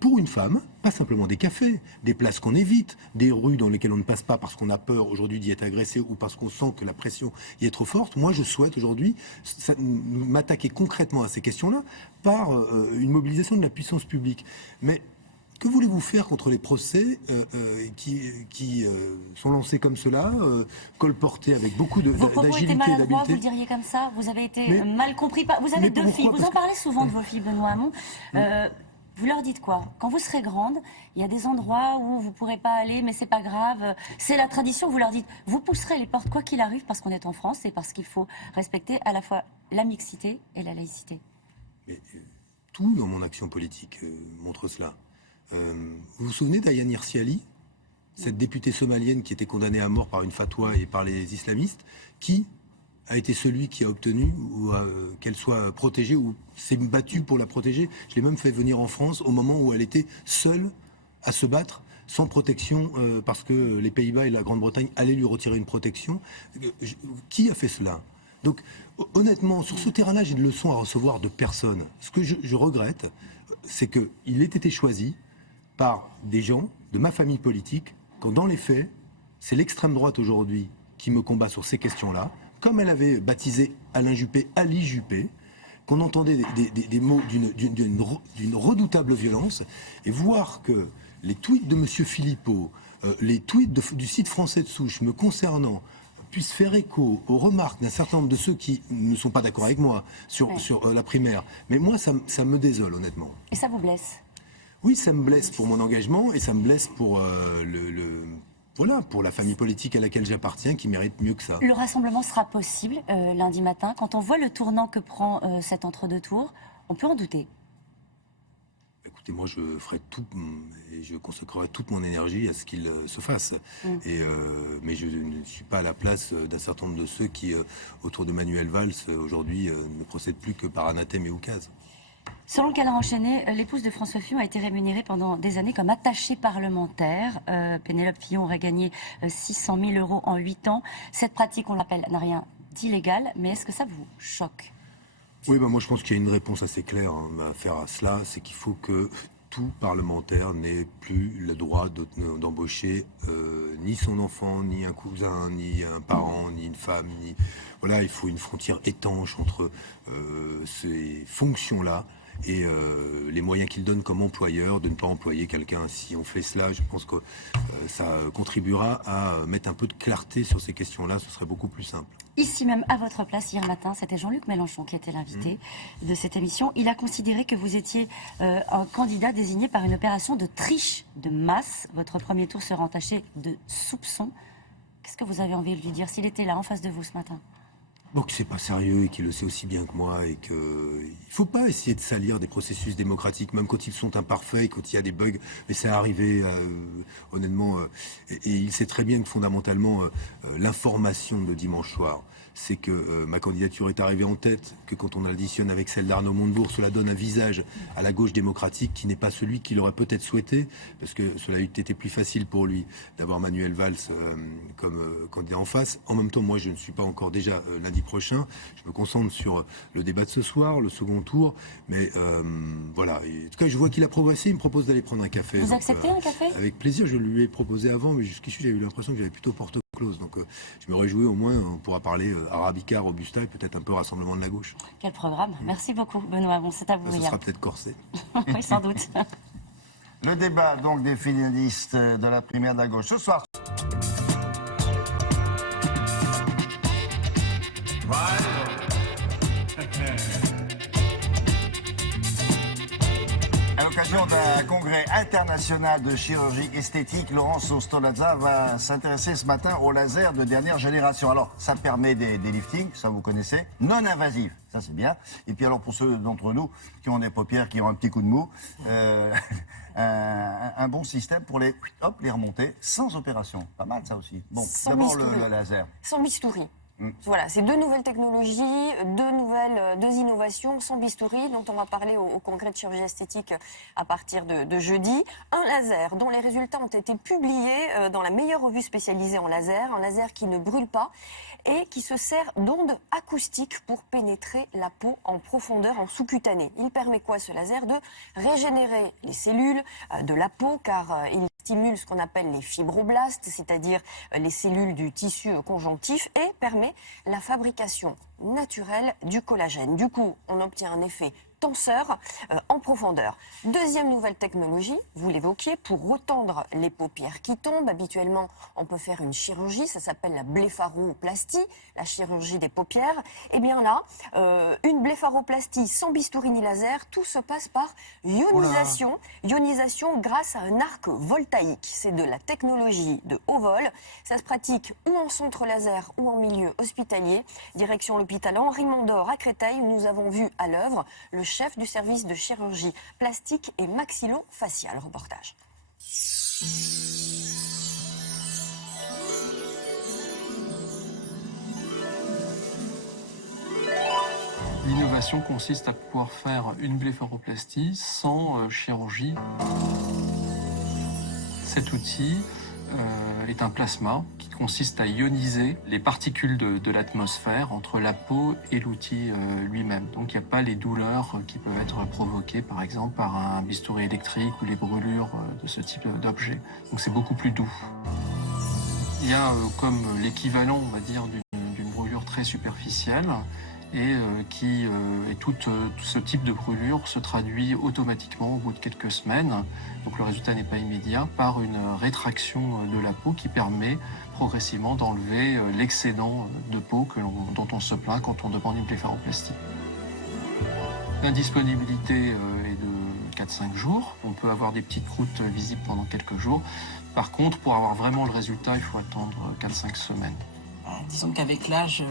pour une femme, pas simplement des cafés, des places qu'on évite, des rues dans lesquelles on ne passe pas parce qu'on a peur aujourd'hui d'y être agressé ou parce qu'on sent que la pression y est trop forte. Moi, je souhaite aujourd'hui m'attaquer concrètement à ces questions-là par une mobilisation de la puissance publique. Mais que voulez-vous faire contre les procès qui sont lancés comme cela, colportés avec beaucoup Vos propos étaient d'agilité et maladroits, d'habileté? vous le diriez comme ça? Vous avez été mal compris. Vous avez deux filles, vous en parlez souvent de vos filles, Benoît Hamon. Vous leur dites quoi? Quand vous serez grande, il y a des endroits où vous ne pourrez pas aller, mais c'est pas grave. C'est la tradition, vous leur dites, vous pousserez les portes quoi qu'il arrive parce qu'on est en France et parce qu'il faut respecter à la fois la mixité et la laïcité. Mais, tout dans mon action politique montre cela. Vous vous souvenez d'Ayaan Hirsi Ali, cette députée somalienne qui était condamnée à mort par une fatwa et par les islamistes, qui a été celui qui a obtenu qu'elle soit protégée ou s'est battu pour la protéger. Je l'ai même fait venir en France au moment où elle était seule à se battre, sans protection, parce que les Pays-Bas et la Grande-Bretagne allaient lui retirer une protection. Qui a fait cela? Donc, honnêtement, sur ce terrain-là, j'ai de leçons à recevoir de personne. Ce que je regrette, c'est qu'il ait été choisi par des gens de ma famille politique, quand dans les faits, c'est l'extrême droite aujourd'hui qui me combat sur ces questions-là, comme elle avait baptisé Alain Juppé Ali Juppé, qu'on entendait des mots d'une redoutable violence, et voir que les tweets de M. Philippot, les tweets du site français de souche me concernant, puissent faire écho aux remarques d'un certain nombre de ceux qui ne sont pas d'accord avec moi sur la primaire. Mais moi, ça me désole, honnêtement. Et ça vous blesse? Oui, ça me blesse pour mon engagement et ça me blesse pour voilà, pour la famille politique à laquelle j'appartiens, qui mérite mieux que ça. Le rassemblement sera possible lundi matin. Quand on voit le tournant que prend cet entre-deux tours, on peut en douter. Écoutez, moi, je ferai tout et je consacrerai toute mon énergie à ce qu'il se fasse. Mais je ne suis pas à la place d'un certain nombre de ceux qui, autour de Manuel Valls, aujourd'hui, ne procèdent plus que par anathème et oukase. Selon qu'elle a enchaîné, l'épouse de François Fillon a été rémunérée pendant des années comme attachée parlementaire. Pénélope Fillon aurait gagné 600 000 € en 8 ans. Cette pratique, on l'appelle, n'a rien d'illégal, mais est-ce que ça vous choque? Oui, moi je pense qu'il y a une réponse assez claire à faire à cela, c'est qu'il faut que tout parlementaire n'ait plus le droit d'embaucher ni son enfant, ni un cousin, ni un parent, ni une femme, ni... Voilà, il faut une frontière étanche entre ces fonctions-là et les moyens qu'il donne comme employeur de ne pas employer quelqu'un. Si on fait cela, je pense que ça contribuera à mettre un peu de clarté sur ces questions-là, ce serait beaucoup plus simple. Ici même, à votre place, hier matin, c'était Jean-Luc Mélenchon qui était l'invité de cette émission. Il a considéré que vous étiez un candidat désigné par une opération de triche de masse. Votre premier tour sera entaché de soupçons. Qu'est-ce que vous avez envie de lui dire s'il était là en face de vous ce matin? Bon, que c'est pas sérieux et qu'il le sait aussi bien que moi et qu'il ne faut pas essayer de salir des processus démocratiques, même quand ils sont imparfaits, quand il y a des bugs. Mais c'est arrivé, honnêtement, et il sait très bien que fondamentalement, l'information de dimanche soir, c'est que ma candidature est arrivée en tête, que quand on l'additionne avec celle d'Arnaud Montebourg, cela donne un visage à la gauche démocratique qui n'est pas celui qu'il aurait peut-être souhaité, parce que cela eût été plus facile pour lui d'avoir Manuel Valls comme candidat en face. En même temps, moi, je ne suis pas encore déjà lundi prochain. Je me concentre sur le débat de ce soir, le second tour. Mais voilà. Et en tout cas, je vois qu'il a progressé. Il me propose d'aller prendre un café. Vous acceptez un café? Avec plaisir. Je lui ai proposé avant, mais jusqu'ici, j'avais eu l'impression que j'avais plutôt porte close. Donc je me réjouis, au moins, on pourra parler Arabica, Robusta et peut-être un peu Rassemblement de la gauche. Quel programme. Merci beaucoup, Benoît. Bon, c'est à vous. Ce sera peut-être corsé. Oui, sans doute. Le débat donc des finalistes de la primaire de la gauche ce soir. À l'occasion d'un congrès international de chirurgie esthétique, Laurence Ostolaza va s'intéresser ce matin au laser de dernière génération. Alors, ça permet des liftings, ça vous connaissez, non invasifs, ça c'est bien. Et puis alors pour ceux d'entre nous qui ont des paupières, qui ont un petit coup de mou, un bon système pour les remonter sans opération. Pas mal ça aussi. Bon, d'abord le laser. Sans bistouri. Voilà, c'est deux nouvelles technologies, deux innovations sans bistouri dont on va parler au congrès de chirurgie esthétique à partir de jeudi. Un laser dont les résultats ont été publiés dans la meilleure revue spécialisée en laser, un laser qui ne brûle pas et qui se sert d'ondes acoustiques pour pénétrer la peau en profondeur, en sous-cutanée. Il permet quoi ce laser? De régénérer les cellules de la peau car il stimule ce qu'on appelle les fibroblastes, c'est-à-dire les cellules du tissu conjonctif, et permet la fabrication naturelle du collagène. Du coup, on obtient un effet tenseur en profondeur. Deuxième nouvelle technologie, vous l'évoquiez, pour retendre les paupières qui tombent. Habituellement, on peut faire une chirurgie, ça s'appelle la blépharoplastie, la chirurgie des paupières. Et bien là, une blépharoplastie sans bistouri ni laser, tout se passe par ionisation. Ionisation grâce à un arc voltaïque. C'est de la technologie de haut vol. Ça se pratique ou en centre laser ou en milieu hospitalier. Direction l'hôpital Henri Mondor à Créteil, où nous avons vu à l'œuvre le chef du service de chirurgie plastique et maxillo-faciale. Reportage. L'innovation consiste à pouvoir faire une blépharoplastie sans chirurgie. Cet outil est un plasma qui consiste à ioniser les particules de l'atmosphère entre la peau et l'outil lui-même. Donc il n'y a pas les douleurs qui peuvent être provoquées par exemple par un bistouri électrique ou les brûlures de ce type d'objet. Donc c'est beaucoup plus doux. Il y a comme l'équivalent, on va dire, d'une brûlure très superficielle et tout ce type de brûlure se traduit automatiquement au bout de quelques semaines, donc le résultat n'est pas immédiat, par une rétraction de la peau qui permet progressivement d'enlever l'excédent de peau dont on se plaint quand on demande une blépharoplastie. L'indisponibilité est de 4-5 jours, on peut avoir des petites croûtes visibles pendant quelques jours. Par contre, pour avoir vraiment le résultat, il faut attendre 4-5 semaines. Disons qu'avec l'âge,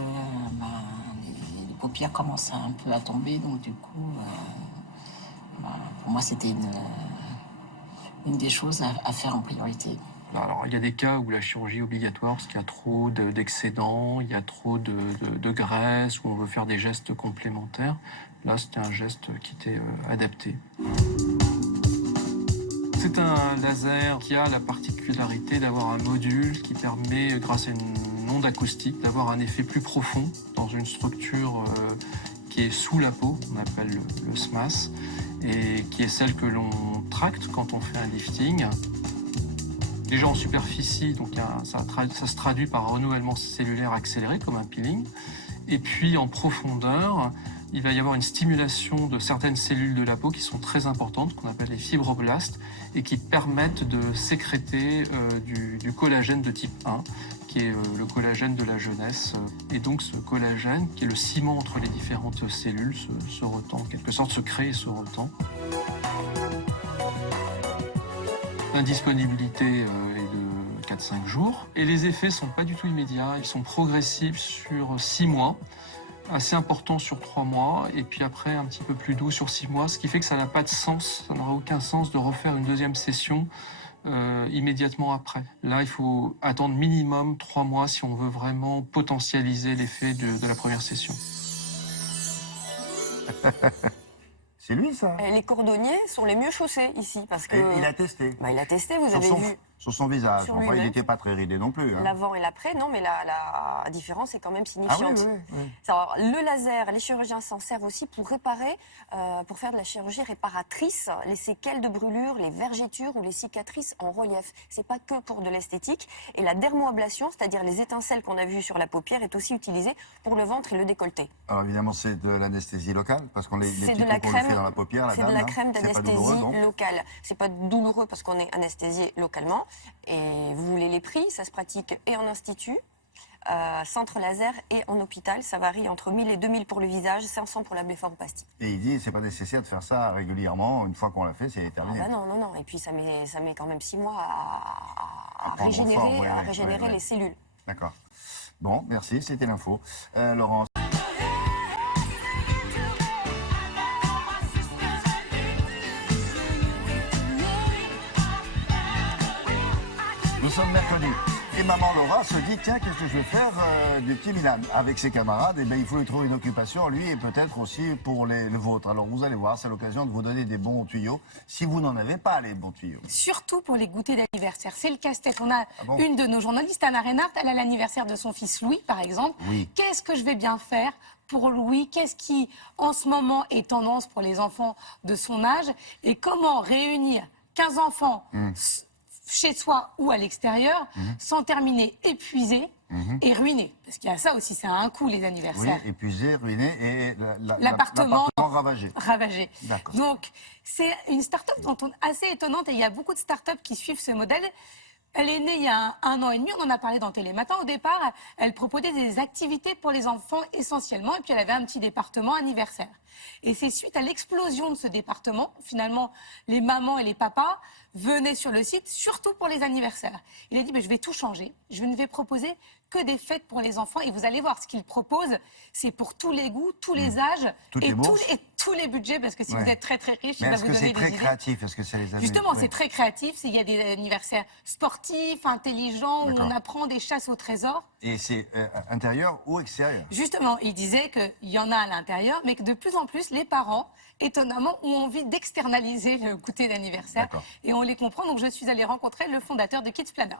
les paupières commencent un peu à tomber, donc du coup, pour moi, c'était une des choses à faire en priorité. Alors, il y a des cas où la chirurgie est obligatoire parce qu'il y a trop d'excédents, il y a trop de graisse, où on veut faire des gestes complémentaires. Là, c'était un geste qui était adapté. C'est un laser qui a la particularité d'avoir un module qui permet, grâce à une onde acoustique, d'avoir un effet plus profond dans une structure qui est sous la peau, on appelle le SMAS, et qui est celle que l'on tracte quand on fait un lifting. Déjà en superficie, donc ça se traduit par un renouvellement cellulaire accéléré, comme un peeling. Et puis en profondeur, il va y avoir une stimulation de certaines cellules de la peau qui sont très importantes, qu'on appelle les fibroblastes, et qui permettent de sécréter du collagène de type 1, qui est le collagène de la jeunesse. Et donc ce collagène, qui est le ciment entre les différentes cellules, se retend, en quelque sorte se crée et se retend. L'indisponibilité est de 4-5 jours. Et les effets ne sont pas du tout immédiats, ils sont progressifs sur 6 mois. Assez important sur 3 mois, et puis après un petit peu plus doux sur 6 mois, ce qui fait que ça n'a pas de sens, ça n'aura aucun sens de refaire une deuxième session immédiatement après. Là, il faut attendre minimum 3 mois si on veut vraiment potentialiser l'effet de la première session. C'est lui, ça. Les cordonniers sont les mieux chaussés ici, parce que... Et il a testé. Il a testé, vous avez vu. Sur son visage. Sur Enfin, il lui-même. n'était pas très ridé non plus. Hein. L'avant et l'après, non, mais la différence est quand même signifiante. Ah oui, oui, oui. Alors, le laser, les chirurgiens s'en servent aussi pour réparer, pour faire de la chirurgie réparatrice, les séquelles de brûlure, les vergetures ou les cicatrices en relief. C'est pas que pour de l'esthétique. Et la dermoablation, c'est-à-dire les étincelles qu'on a vues sur la paupière, est aussi utilisée pour le ventre et le décolleté. Alors évidemment, c'est de l'anesthésie locale, parce qu'on les C'est petits de la trous qu'on lui crème, fait dans la paupière, c'est de la crème C'est pas douloureux, d'anesthésie non locale. C'est pas douloureux parce qu'on est anesthésié localement. Et vous voulez les prix, ça se pratique et en institut, centre laser et en hôpital. Ça varie entre 1000 et 2000 pour le visage, 500 pour la blépharoplastie. Et il dit, c'est pas nécessaire de faire ça régulièrement. Une fois qu'on l'a fait, c'est Ah terminé. bah non, non, non. Et puis ça met quand même 6 mois à prendre régénérer, forme, ouais, à ouais, régénérer ouais. les cellules. D'accord. Bon, merci, c'était l'info. Laurence. Nous sommes mercredi. Et maman Laura se dit, tiens, qu'est-ce que je vais faire du petit Milan avec ses camarades? Eh bien, il faut lui trouver une occupation, lui, et peut-être aussi pour les vôtres. Alors, vous allez voir, c'est l'occasion de vous donner des bons tuyaux, si vous n'en avez pas, les bons tuyaux. Surtout pour les goûters d'anniversaire. C'est le casse-tête. On a bon une de nos journalistes, Anna Reinhardt, elle a l'anniversaire de son fils Louis, par exemple. Oui. Qu'est-ce que je vais bien faire pour Louis? Qu'est-ce qui, en ce moment, est tendance pour les enfants de son âge? Et comment réunir 15 enfants chez soi ou à l'extérieur, sans terminer épuisé et ruiné. Parce qu'il y a ça aussi, ça a un coût, les Oui, anniversaires. épuisé, ruiné et L'appartement ravagé. ravagé. D'accord. Donc, c'est une start-up assez étonnante et il y a beaucoup de start-up qui suivent ce modèle. Elle est née il y a un an et demi, on en a parlé dans Télématin. Au départ, elle proposait des activités pour les enfants essentiellement et puis elle avait un petit département anniversaire. Et c'est suite à l'explosion de ce département, finalement, les mamans et les papas venaient sur le site, surtout pour les anniversaires. Il a dit, je vais tout changer, je ne vais proposer que des fêtes pour les enfants et vous allez voir, ce qu'il propose, c'est pour tous les goûts, tous les âges et tous les budgets, parce que si vous êtes très très riche, il va vous donner des idées. Est-ce que c'est très créatif? Est-ce que ça les amène? Justement, c'est très créatif. Il y a des anniversaires sportifs, intelligents, où on apprend des chasses au trésor. Et c'est intérieur ou extérieur? Justement, il disait qu'il y en a à l'intérieur, mais que de plus en plus, les parents, étonnamment, ont envie d'externaliser le goûter d'anniversaire. Et on les comprend. Donc, je suis allée rencontrer le fondateur de Kids Planner.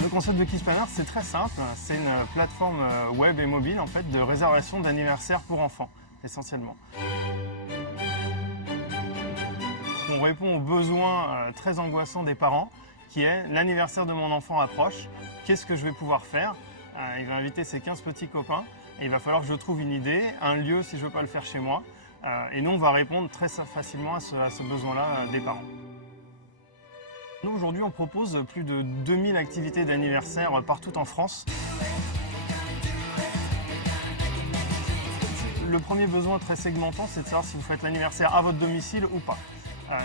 Le concept de Kids Planner, c'est très simple. C'est une plateforme web et mobile en fait, de réservation d'anniversaires pour enfants, essentiellement. On répond aux besoins très angoissants des parents, qui est l'anniversaire de mon enfant approche. Qu'est-ce que je vais pouvoir faire? Il va inviter ses 15 petits copains et il va falloir que je trouve une idée, un lieu si je ne veux pas le faire chez moi. Et nous, on va répondre très facilement à ce besoin-là des parents. Nous, aujourd'hui, on propose plus de 2000 activités d'anniversaire partout en France. Le premier besoin très segmentant, c'est de savoir si vous faites l'anniversaire à votre domicile ou pas.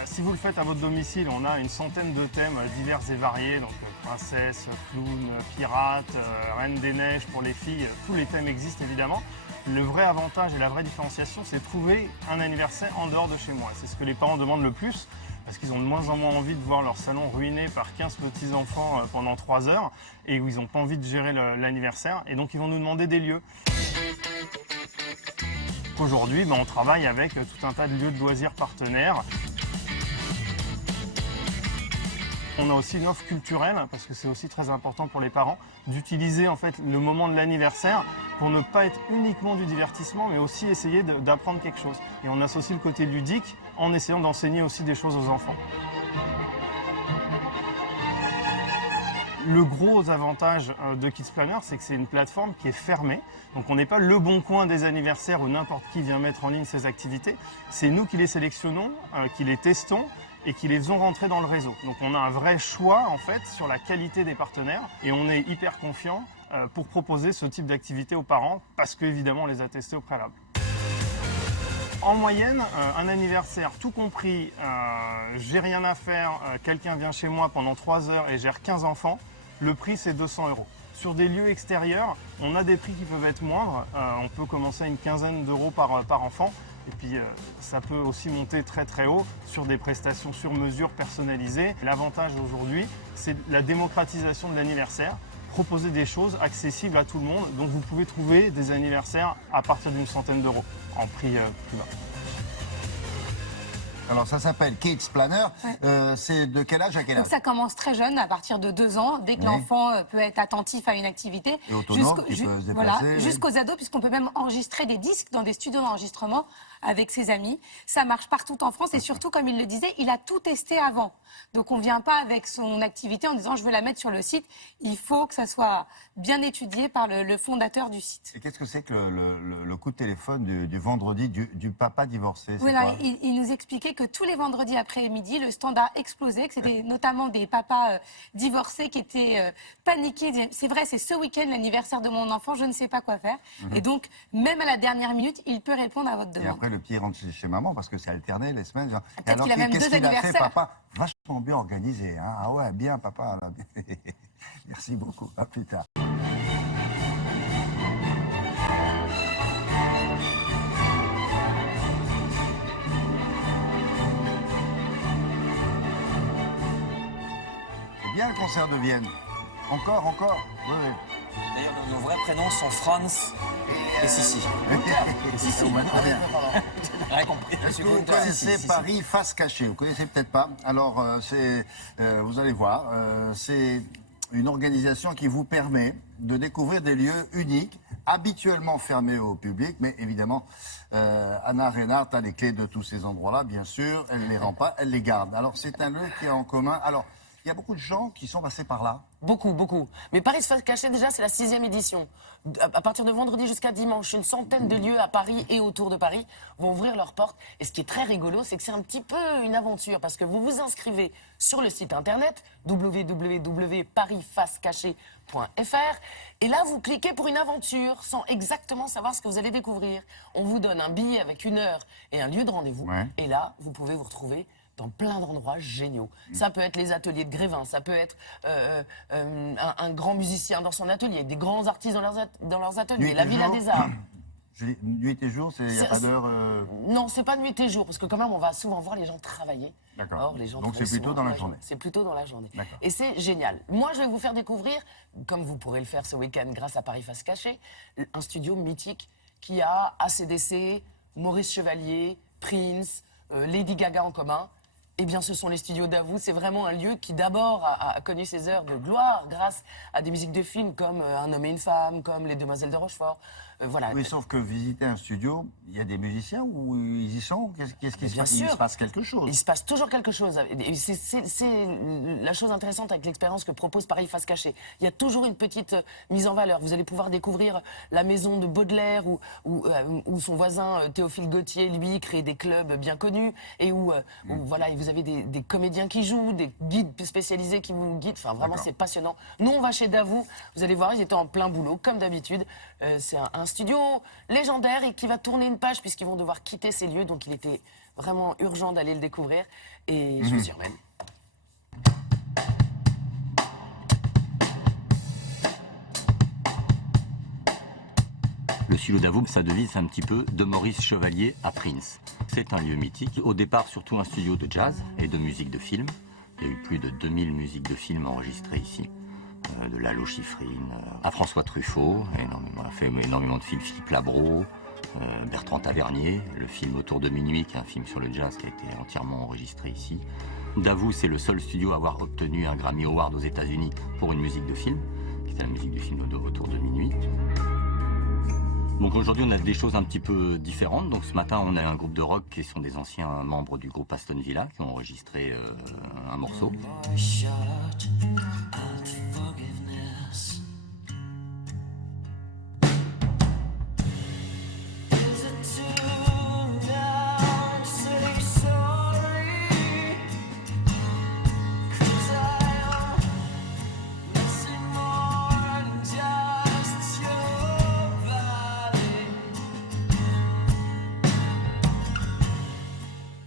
Si vous le faites à votre domicile, on a une centaine de thèmes divers et variés, donc princesse, clown, pirate, reine des neiges pour les filles, tous les thèmes existent évidemment. Le vrai avantage et la vraie différenciation, c'est de trouver un anniversaire en dehors de chez moi. C'est ce que les parents demandent le plus, parce qu'ils ont de moins en moins envie de voir leur salon ruiné par 15 petits-enfants pendant 3 heures, et où ils n'ont pas envie de gérer l'anniversaire, et donc ils vont nous demander des lieux. Aujourd'hui, on travaille avec tout un tas de lieux de loisirs partenaires. On a aussi une offre culturelle, parce que c'est aussi très important pour les parents, d'utiliser en fait le moment de l'anniversaire pour ne pas être uniquement du divertissement, mais aussi essayer d'apprendre quelque chose. Et on associe le côté ludique en essayant d'enseigner aussi des choses aux enfants. Le gros avantage de Kids Planner, c'est que c'est une plateforme qui est fermée. Donc on n'est pas le bon coin des anniversaires où n'importe qui vient mettre en ligne ses activités. C'est nous qui les sélectionnons, qui les testons et qui les faisons rentrer dans le réseau. Donc on a un vrai choix en fait sur la qualité des partenaires et on est hyper confiant pour proposer ce type d'activité aux parents parce qu'évidemment on les a testés au préalable. En moyenne, un anniversaire tout compris, j'ai rien à faire, quelqu'un vient chez moi pendant 3 heures et gère 15 enfants, le prix c'est 200 €. Sur des lieux extérieurs, on a des prix qui peuvent être moindres, on peut commencer à une quinzaine d'euros par enfant. Et puis ça peut aussi monter très très haut sur des prestations sur mesure personnalisées. L'avantage aujourd'hui, c'est la démocratisation de l'anniversaire, proposer des choses accessibles à tout le monde. Donc vous pouvez trouver des anniversaires à partir d'une centaine d'euros en prix plus bas. Alors ça s'appelle Kids Planner, c'est de quel âge à quel âge? Donc ça commence très jeune, à partir de 2 ans, dès que l'enfant peut être attentif à une activité. Et autonome, qui peut se déplacer. Voilà, jusqu'aux ados, puisqu'on peut même enregistrer des disques dans des studios d'enregistrement avec ses amis. Ça marche partout en France et surtout, comme il le disait, il a tout testé avant. Donc on ne vient pas avec son activité en disant je veux la mettre sur le site. Il faut que ça soit bien étudié par le fondateur du site. Et qu'est-ce que c'est que le coup de téléphone du vendredi du papa divorcé? Voilà, il nous expliquait que tous les vendredis après-midi, le standard explosait, que c'était notamment des papas divorcés qui étaient paniqués. C'est vrai, c'est ce week-end l'anniversaire de mon enfant, je ne sais pas quoi faire. Et donc, même à la dernière minute, il peut répondre à votre demande. Et après, le petit rentre chez maman parce que c'est alterné les semaines. Peut-être qu'il a même 2 qu'est-ce qu'il a fait, anniversaires. papa? Vachement bien organisé. Hein? Ah ouais, bien, papa. Là. Merci beaucoup. À plus tard. C'est bien le concert de Vienne. Encore. Oui, oui. D'ailleurs, nos vrais prénoms sont Franz et Sissi. Sissi, Rien compris. Est-ce que vous connaissez Paris face cachée? Vous ne connaissez peut-être pas. Alors, vous allez voir, c'est une organisation qui vous permet de découvrir des lieux uniques, habituellement fermés au public, mais évidemment, Anna Reinhardt a les clés de tous ces endroits-là, bien sûr, elle ne les rend pas, elle les garde. Alors c'est un lieu qui est en commun. Alors, il y a beaucoup de gens qui sont passés par là. Beaucoup, beaucoup. Mais Paris Face Cachée, déjà, c'est la 6e édition. À partir de vendredi jusqu'à dimanche, une centaine de lieux à Paris et autour de Paris vont ouvrir leurs portes. Et ce qui est très rigolo, c'est que c'est un petit peu une aventure, parce que vous vous inscrivez sur le site internet www.parisfacecaché.fr et là, vous cliquez pour une aventure sans exactement savoir ce que vous allez découvrir. On vous donne un billet avec une heure et un lieu de rendez-vous. Ouais. Et là, vous pouvez vous retrouver dans plein d'endroits géniaux. Ça peut être les ateliers de Grévin, ça peut être un grand musicien dans son atelier, des grands artistes dans leurs ateliers, Nuit la et Villa jour. des Arts. Nuit et jour, il n'y a pas d'heure. Non, c'est pas nuit et jour, parce que quand même, on va souvent voir les gens travailler. D'accord. Or, les gens Donc c'est travaillent plutôt souvent dans la journée. C'est plutôt dans la journée. D'accord. Et c'est génial. Moi, je vais vous faire découvrir, comme vous pourrez le faire ce week-end grâce à Paris Face Cachée, un studio mythique qui a AC/DC, Maurice Chevalier, Prince, Lady Gaga en commun. Eh bien, ce sont les studios Davout. C'est vraiment un lieu qui, d'abord, a connu ses heures de gloire grâce à des musiques de films comme Un homme et une femme, comme Les Demoiselles de Rochefort. Voilà. Oui, sauf que visiter un studio, il y a des musiciens où ils y sont. Qu'est-ce qui se passe? Il se passe quelque chose. Il se passe toujours quelque chose. Et c'est la chose intéressante avec l'expérience que propose Paris Face Cachée. Il y a toujours une petite mise en valeur. Vous allez pouvoir découvrir la maison de Baudelaire où son voisin Théophile Gautier, lui, crée des clubs bien connus et où voilà, vous avez des comédiens qui jouent, des guides spécialisés qui vous guident. Enfin, vraiment, c'est passionnant. Nous, on va chez Davout. Vous allez voir, ils étaient en plein boulot, comme d'habitude. C'est un studio légendaire et qui va tourner une page puisqu'ils vont devoir quitter ces lieux. Donc, il était vraiment urgent d'aller le découvrir. Et je vous y emmène. Le studio Davout, sa devise, c'est un petit peu de Maurice Chevalier à Prince. C'est un lieu mythique. Au départ, surtout un studio de jazz et de musique de film. Il y a eu plus de 2000 musiques de films enregistrées ici. De Lalo Schifrin à François Truffaut, on a fait énormément de films, Philippe Labro, Bertrand Tavernier, le film Autour de minuit, qui est un film sur le jazz qui a été entièrement enregistré ici. Davout, c'est le seul studio à avoir obtenu un Grammy Award aux États-Unis pour une musique de film, qui était la musique du film Autour de minuit. Donc aujourd'hui, on a des choses un petit peu différentes. Donc ce matin, on a un groupe de rock qui sont des anciens membres du groupe Aston Villa qui ont enregistré un morceau.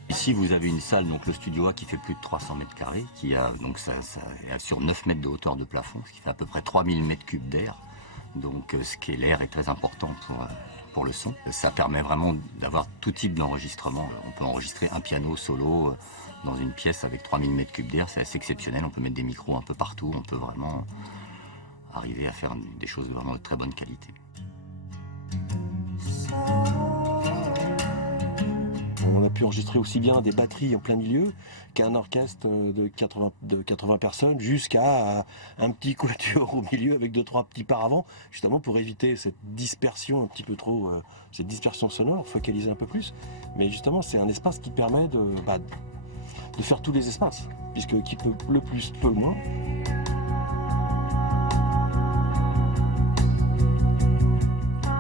Ici, vous avez une salle, donc le studio A, qui fait plus de 300 mètres carrés, qui a donc ça sur 9 mètres de hauteur de plafond, ce qui fait à peu près 3000 mètres cubes d'air. Donc, ce qui est l'air est très important pour le son. Ça permet vraiment d'avoir tout type d'enregistrement. On peut enregistrer un piano solo dans une pièce avec 3000 mètres cubes d'air, c'est assez exceptionnel. On peut mettre des micros un peu partout, on peut vraiment arriver à faire des choses de vraiment de très bonne qualité. On a pu enregistrer aussi bien des batteries en plein milieu qu'un orchestre de 80 personnes jusqu'à un petit quatuor au milieu avec 2-3 petits paravents, justement pour éviter cette dispersion un petit peu trop, cette dispersion sonore, focaliser un peu plus. Mais justement, c'est un espace qui permet de faire tous les espaces, puisque qui peut le plus, peut le moins.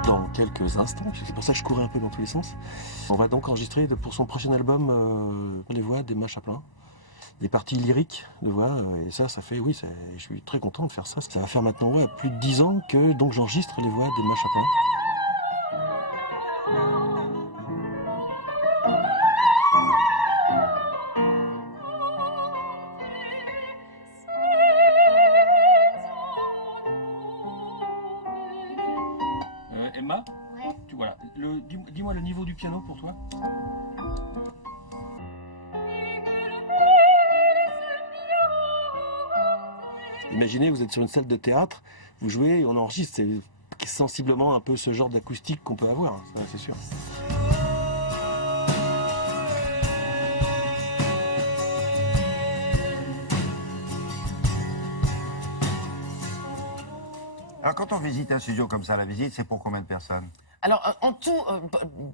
Dans quelques instants, c'est pour ça que je courais un peu dans tous les sens. On va donc enregistrer pour son prochain album les voix d'Emma Chaplin, des parties lyriques de voix, et ça fait, oui, je suis très content de faire ça. Ça va faire maintenant plus de 10 ans que donc j'enregistre les voix d'Emma Chaplin. Emma, voilà. Dis-moi le niveau du piano pour toi. Imaginez, vous êtes sur une salle de théâtre, vous jouez et on enregistre. C'est sensiblement un peu ce genre d'acoustique qu'on peut avoir, c'est sûr. Alors, quand on visite un studio comme ça, la visite, c'est pour combien de personnes? Alors, en tout,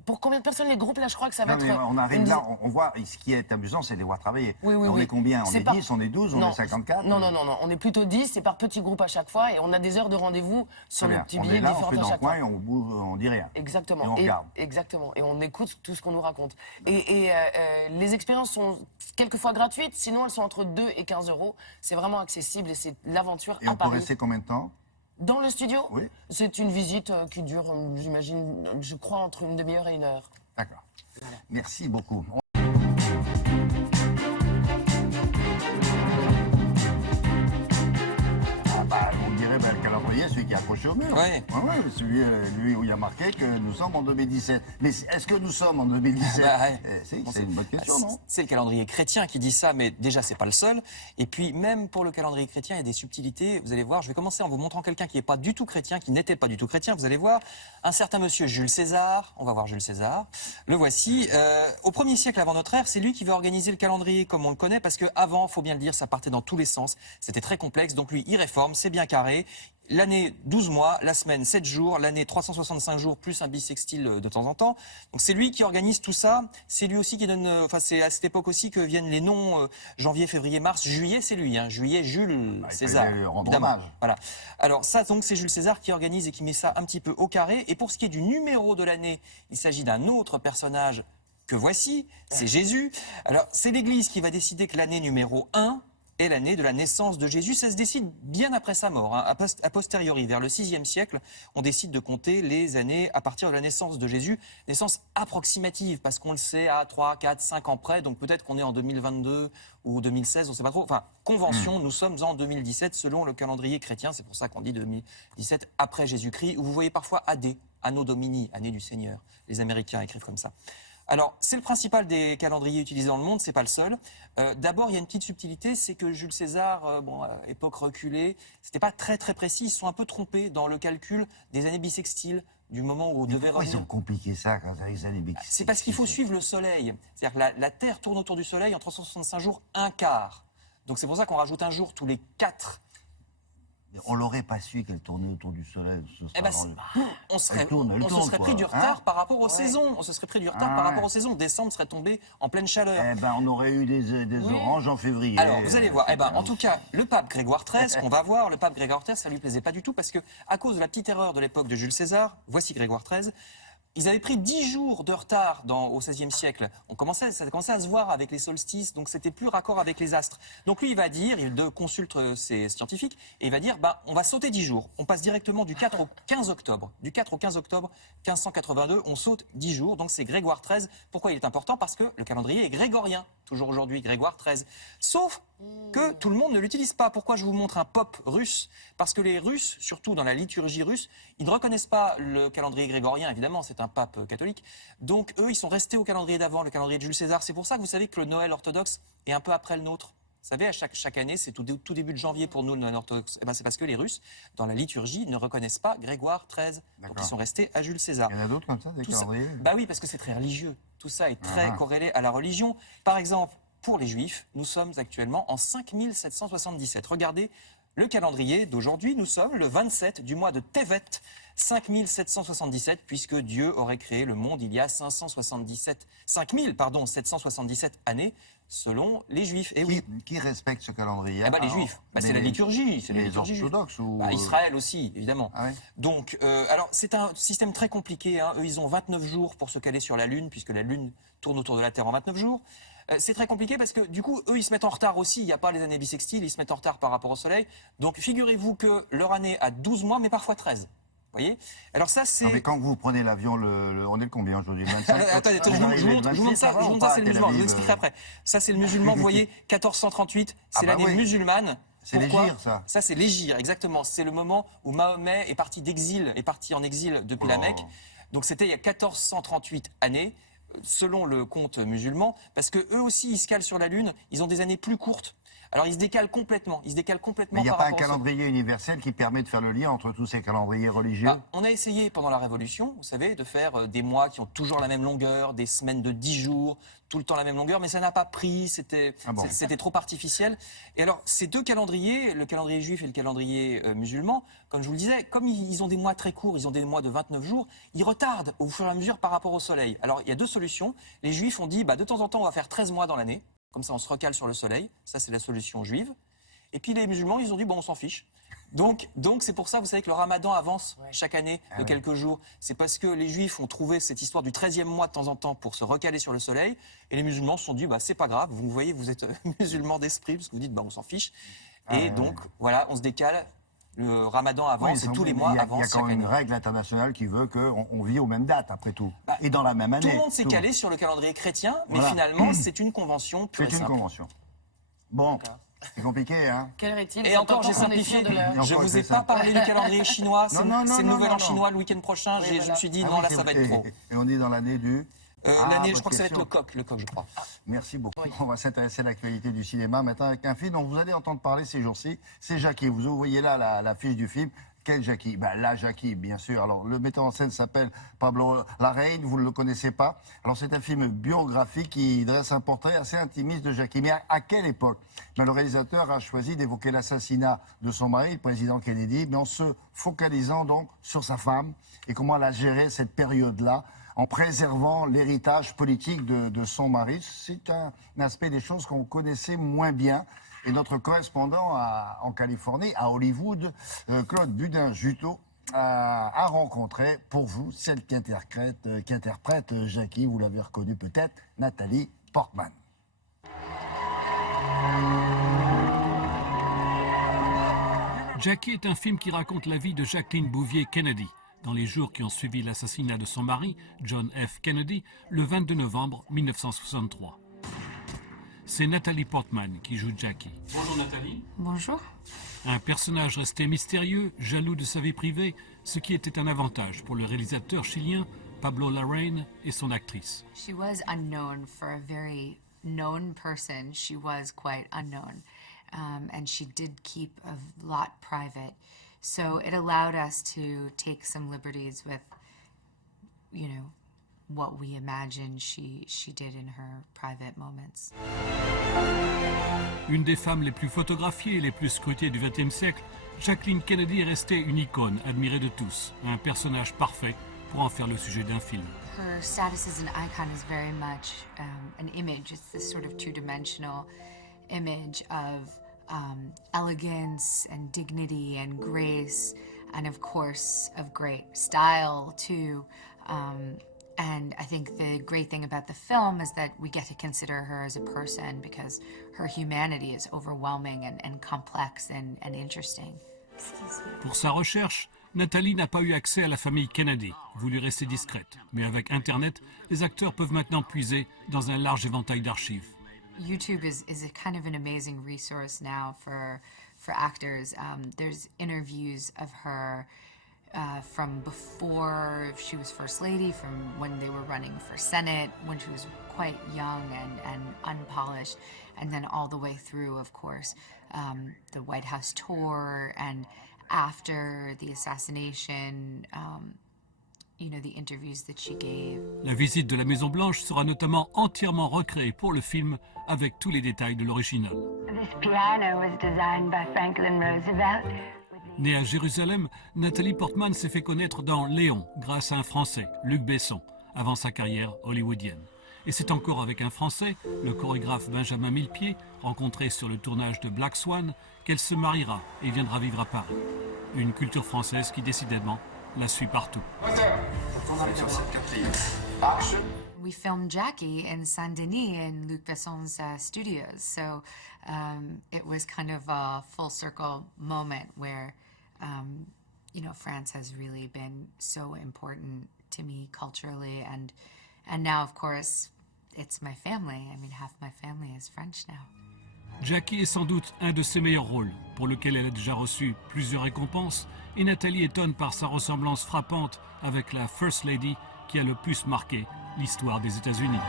pour combien de personnes les groupes, là, je crois que ça va Non, être... mais on arrive là, on voit, ce qui est amusant, c'est de les voir travailler. Oui, oui, on oui. est combien? On C'est est par- 10, on est 12, on Non, est 54? Non, on est plutôt 10, c'est par petits groupes à chaque fois, et on a des heures de rendez-vous sur Très le bien. petit On billet est là, on différentes fait à dans le chaque fois. coin et on dit rien. Exactement. Et on regarde. Exactement. Et on écoute tout ce qu'on nous raconte. Et les expériences sont quelquefois gratuites, sinon elles sont entre 2 et 15 euros. C'est vraiment accessible et c'est l'aventure Et à on peut Paris. rester combien de temps? Dans le studio, Oui. c'est une visite qui dure, j'imagine, je crois, entre une demi-heure et 1 heure. D'accord. Merci beaucoup. Ah bah, on dirait le calendrier, celui qui est accroché au mur. Ouais. Ouais, celui lui où il y a marqué que nous sommes en 2017. Mais est-ce que nous sommes en 2017? Bah, ouais. C'est une bonne question, non? C'est le calendrier chrétien qui dit ça, mais déjà, c'est pas le seul. Et puis, même pour le calendrier chrétien, il y a des subtilités. Vous allez voir, je vais commencer en vous montrant quelqu'un qui n'est pas du tout chrétien, qui n'était pas du tout chrétien. Vous allez voir un certain monsieur Jules César. On va voir Jules César. Le voici. Au 1er siècle avant notre ère, c'est lui qui va organiser le calendrier comme on le connaît, parce qu'avant, faut bien le dire, ça partait dans tous les sens. C'était très complexe. Donc lui, il réforme, c'est bien carré. L'année 12 mois, la semaine 7 jours, l'année 365 jours plus un bissextile de temps en temps. Donc c'est lui qui organise tout ça. C'est lui aussi qui donne. Enfin c'est à cette époque aussi que viennent les noms janvier, février, mars, juillet. C'est lui. Hein, juillet, Jules César. fallait lui rendre évidemment. hommage. Voilà. Alors ça donc c'est Jules César qui organise et qui met ça un petit peu au carré. Et pour ce qui est du numéro de l'année, il s'agit d'un autre personnage que voici. C'est Jésus. Alors c'est l'Église qui va décider que l'année numéro 1 est l'année de la naissance de Jésus. Ça se décide bien après sa mort. Hein. A posteriori, vers le 6e siècle, on décide de compter les années à partir de la naissance de Jésus. Naissance approximative, parce qu'on le sait à 3, 4, 5 ans près. Donc peut-être qu'on est en 2022 ou 2016, on ne sait pas trop. Enfin, convention, nous sommes en 2017 selon le calendrier chrétien. C'est pour ça qu'on dit 2017 après Jésus-Christ. Où vous voyez parfois AD, Anno Domini, année du Seigneur. Les Américains écrivent comme ça. Alors, c'est le principal des calendriers utilisés dans le monde, c'est pas le seul. D'abord, il y a une petite subtilité, c'est que Jules César, époque reculée, c'était pas très très précis. Ils se sont un peu trompés dans le calcul des années bissextiles, du moment où on devait Pourquoi ils revenir. ont compliqué ça quand avec les années bissextiles? C'est parce qu'il faut suivre le Soleil. C'est-à-dire que la Terre tourne autour du Soleil en 365 jours, un quart. Donc c'est pour ça qu'on rajoute un jour tous les 4. On l'aurait pas su qu'elle tournait autour du soleil. Eh ben, on serait, Elle on tourne, se serait quoi. pris du retard Hein? par rapport aux saisons. On se serait pris du retard Ah par ouais. rapport aux saisons. Décembre serait tombé en pleine chaleur. Eh ben, on aurait eu des oranges en février. Alors, vous allez voir. Eh ben, en tout cas, le pape Grégoire XIII, qu'on va voir, le pape Grégoire XIII, ça lui plaisait pas du tout parce que, à cause de la petite erreur de l'époque de Jules César, voici Grégoire XIII. Ils avaient pris 10 jours de retard au XVIe siècle. Ça a commencé à se voir avec les solstices, donc c'était plus raccord avec les astres. Donc lui, il va dire, il consulte ses scientifiques, et il va dire, on va sauter 10 jours. On passe directement du 4 au 15 octobre. Du 4 au 15 octobre 1582, on saute 10 jours. Donc c'est Grégoire XIII. Pourquoi il est important? Parce que le calendrier est grégorien, toujours aujourd'hui, Grégoire XIII. Sauf que tout le monde ne l'utilise pas. Pourquoi je vous montre un pop russe? Parce que les Russes, surtout dans la liturgie russe, ils ne reconnaissent pas le calendrier grégorien, évidemment, c'est un pape catholique. Donc eux, ils sont restés au calendrier d'avant, le calendrier de Jules César. C'est pour ça que vous savez que le Noël orthodoxe est un peu après le nôtre. Vous savez, à chaque année, c'est tout début de janvier pour nous, le Noël orthodoxe. Eh ben, c'est parce que les Russes, dans la liturgie, ne reconnaissent pas Grégoire XIII. Donc ils sont restés à Jules César. Il y en a d'autres comme ça, des calendriers? Bah oui, parce que c'est très religieux. Tout ça est très corrélé à la religion. Par exemple, pour les Juifs, nous sommes actuellement en 5777. Regardez le calendrier d'aujourd'hui. Nous sommes le 27 du mois de Tevet, 5777, puisque Dieu aurait créé le monde il y a 5777 années, selon les Juifs. Et oui. Qui respecte ce calendrier? Eh ben, les Juifs. C'est la liturgie. C'est la les liturgie juive. orthodoxes ou... Israël aussi, évidemment. Ah ouais. Donc, alors, c'est un système très compliqué. Hein. Eux, ils ont 29 jours pour se caler sur la Lune, puisque la Lune tourne autour de la Terre en 29 jours. C'est très compliqué parce que, du coup, eux, ils se mettent en retard aussi. Il n'y a pas les années bissextiles, ils se mettent en retard par rapport au Soleil. Donc, figurez-vous que leur année a 12 mois, mais parfois 13. Vous voyez? Alors ça, c'est... Non, mais quand vous prenez l'avion, on est le combien aujourd'hui? 25? Attendez, je vous montre ça, c'est le musulman. Je vous expliquerai après. Ça, c'est le musulman, vous voyez, 1438, c'est l'année musulmane. C'est l'hégire, ça. Ça, c'est l'hégire, exactement. C'est le moment où Mahomet est parti en exil depuis la Mecque. Donc c'était il y a 1438 années, selon le compte musulman, parce que eux aussi, ils se calent sur la Lune, ils ont des années plus courtes. Alors il se décale complètement. Mais il n'y a par pas un rapport au calendrier universel qui permet de faire le lien entre tous ces calendriers religieux? On a essayé pendant la Révolution, vous savez, de faire des mois qui ont toujours la même longueur, des semaines de 10 jours, tout le temps la même longueur, mais ça n'a pas pris, c'était trop artificiel. Et alors, ces deux calendriers, le calendrier juif et le calendrier musulman, comme je vous le disais, comme ils ont des mois très courts, ils ont des mois de 29 jours, ils retardent au fur et à mesure par rapport au soleil. Alors, il y a deux solutions. Les juifs ont dit, de temps en temps, on va faire 13 mois dans l'année, comme ça on se recale sur le soleil, ça c'est la solution juive. Et puis les musulmans, ils ont dit, on s'en fiche. Donc c'est pour ça, vous savez, que le ramadan avance chaque année de quelques jours. C'est parce que les juifs ont trouvé cette histoire du 13e mois de temps en temps pour se recaler sur le soleil. Et les musulmans se sont dit, c'est pas grave, vous voyez, vous êtes musulmans d'esprit, parce que vous dites, on s'en fiche. Et donc, voilà, on se décale. Le ramadan avance et tous les mois avancent. Il y a quand même une règle internationale qui veut qu'on vit aux mêmes dates, après tout. Et dans la même année. Tout le monde s'est calé sur le calendrier chrétien, mais finalement, c'est une convention pure et simple. C'est une convention. Bon. C'est compliqué, hein? Et encore, j'ai simplifié. Je ne vous ai pas parlé du calendrier chinois. C'est le nouvel an chinois le week-end prochain. Je me suis dit, non, là, ça va être trop. Et on est dans l'année du... L'année, je crois que ça va être le coq, je crois. Merci beaucoup. On va s'intéresser à l'actualité du cinéma maintenant avec un film dont vous allez entendre parler ces jours-ci. C'est Jackie. Vous voyez là la fiche du film. Quel Jackie? La Jackie, bien sûr. Alors, le metteur en scène s'appelle Pablo Larraín, vous ne le connaissez pas. Alors, c'est un film biographique qui dresse un portrait assez intimiste de Jackie. Mais à quelle époque? Le réalisateur a choisi d'évoquer l'assassinat de son mari, le président Kennedy, mais en se focalisant donc sur sa femme et comment elle a géré cette période-là en préservant l'héritage politique de son mari. C'est un aspect des choses qu'on connaissait moins bien. Et notre correspondant en Californie, à Hollywood, Claude Budin-Juteau, a rencontré pour vous celle qui interprète Jackie, vous l'avez reconnue peut-être, Nathalie Portman. Jackie est un film qui raconte la vie de Jacqueline Bouvier Kennedy dans les jours qui ont suivi l'assassinat de son mari, John F. Kennedy, le 22 novembre 1963. C'est Nathalie Portman qui joue Jackie. Bonjour Nathalie. Bonjour. Un personnage resté mystérieux, jaloux de sa vie privée, ce qui était un avantage pour le réalisateur chilien Pablo Larraín et son actrice. She was unknown for a very known person. She was quite unknown. And she did keep a lot private. So it allowed us to take some liberties with, what we imagined she did in her private moments. Une des femmes les plus photographiées et les plus scrutées du XXe siècle, Jacqueline Kennedy est restée une icône admirée de tous, un personnage parfait pour en faire le sujet d'un film. Her status as an icon is very much an image. It's this sort of two-dimensional image of elegance and dignity and grace, and of course of great style too. And I think the great thing about the film is that we get to consider her as a person because her humanity is overwhelming and complex and interesting. Pour sa recherche, Nathalie n'a pas eu accès à la famille Kennedy, voulu rester discrète. Mais avec Internet, les acteurs peuvent maintenant puiser dans un large éventail d'archives. YouTube is a kind of an amazing resource now for actors. There's interviews of her from before she was First Lady, from when they were running for Senate, when she was quite young and unpolished, and then all the way through, of course, the White House tour, and after the assassination, the interviews that she gave. La visite de la Maison Blanche sera notamment entièrement recréée pour le film avec tous les détails de l'original. This piano was designed by Franklin Roosevelt. Née à Jérusalem, Nathalie Portman s'est fait connaître dans Léon grâce à un Français, Luc Besson, avant sa carrière hollywoodienne. Et c'est encore avec un Français, le chorégraphe Benjamin Millepied, rencontré sur le tournage de Black Swan, qu'elle se mariera et viendra vivre à Paris. Une culture française qui décidément la suit partout. We filmed Jackie in Saint-Denis in Luc Besson's studios, so it was kind of a full circle moment where France has really been so important to me culturally, and now, of course, it's my family. I mean, half my family is French now. Jackie est sans doute un de ses meilleurs rôles, pour lequel elle a déjà reçu plusieurs récompenses, et Nathalie étonne par sa ressemblance frappante avec la First Lady qui a le plus marqué l'histoire des États-Unis.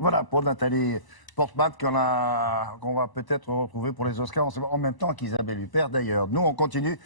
Voilà, pour Nathalie Portman, qu'on va peut-être retrouver pour les Oscars en même temps qu'Isabelle Huppert d'ailleurs. Nous, on continue.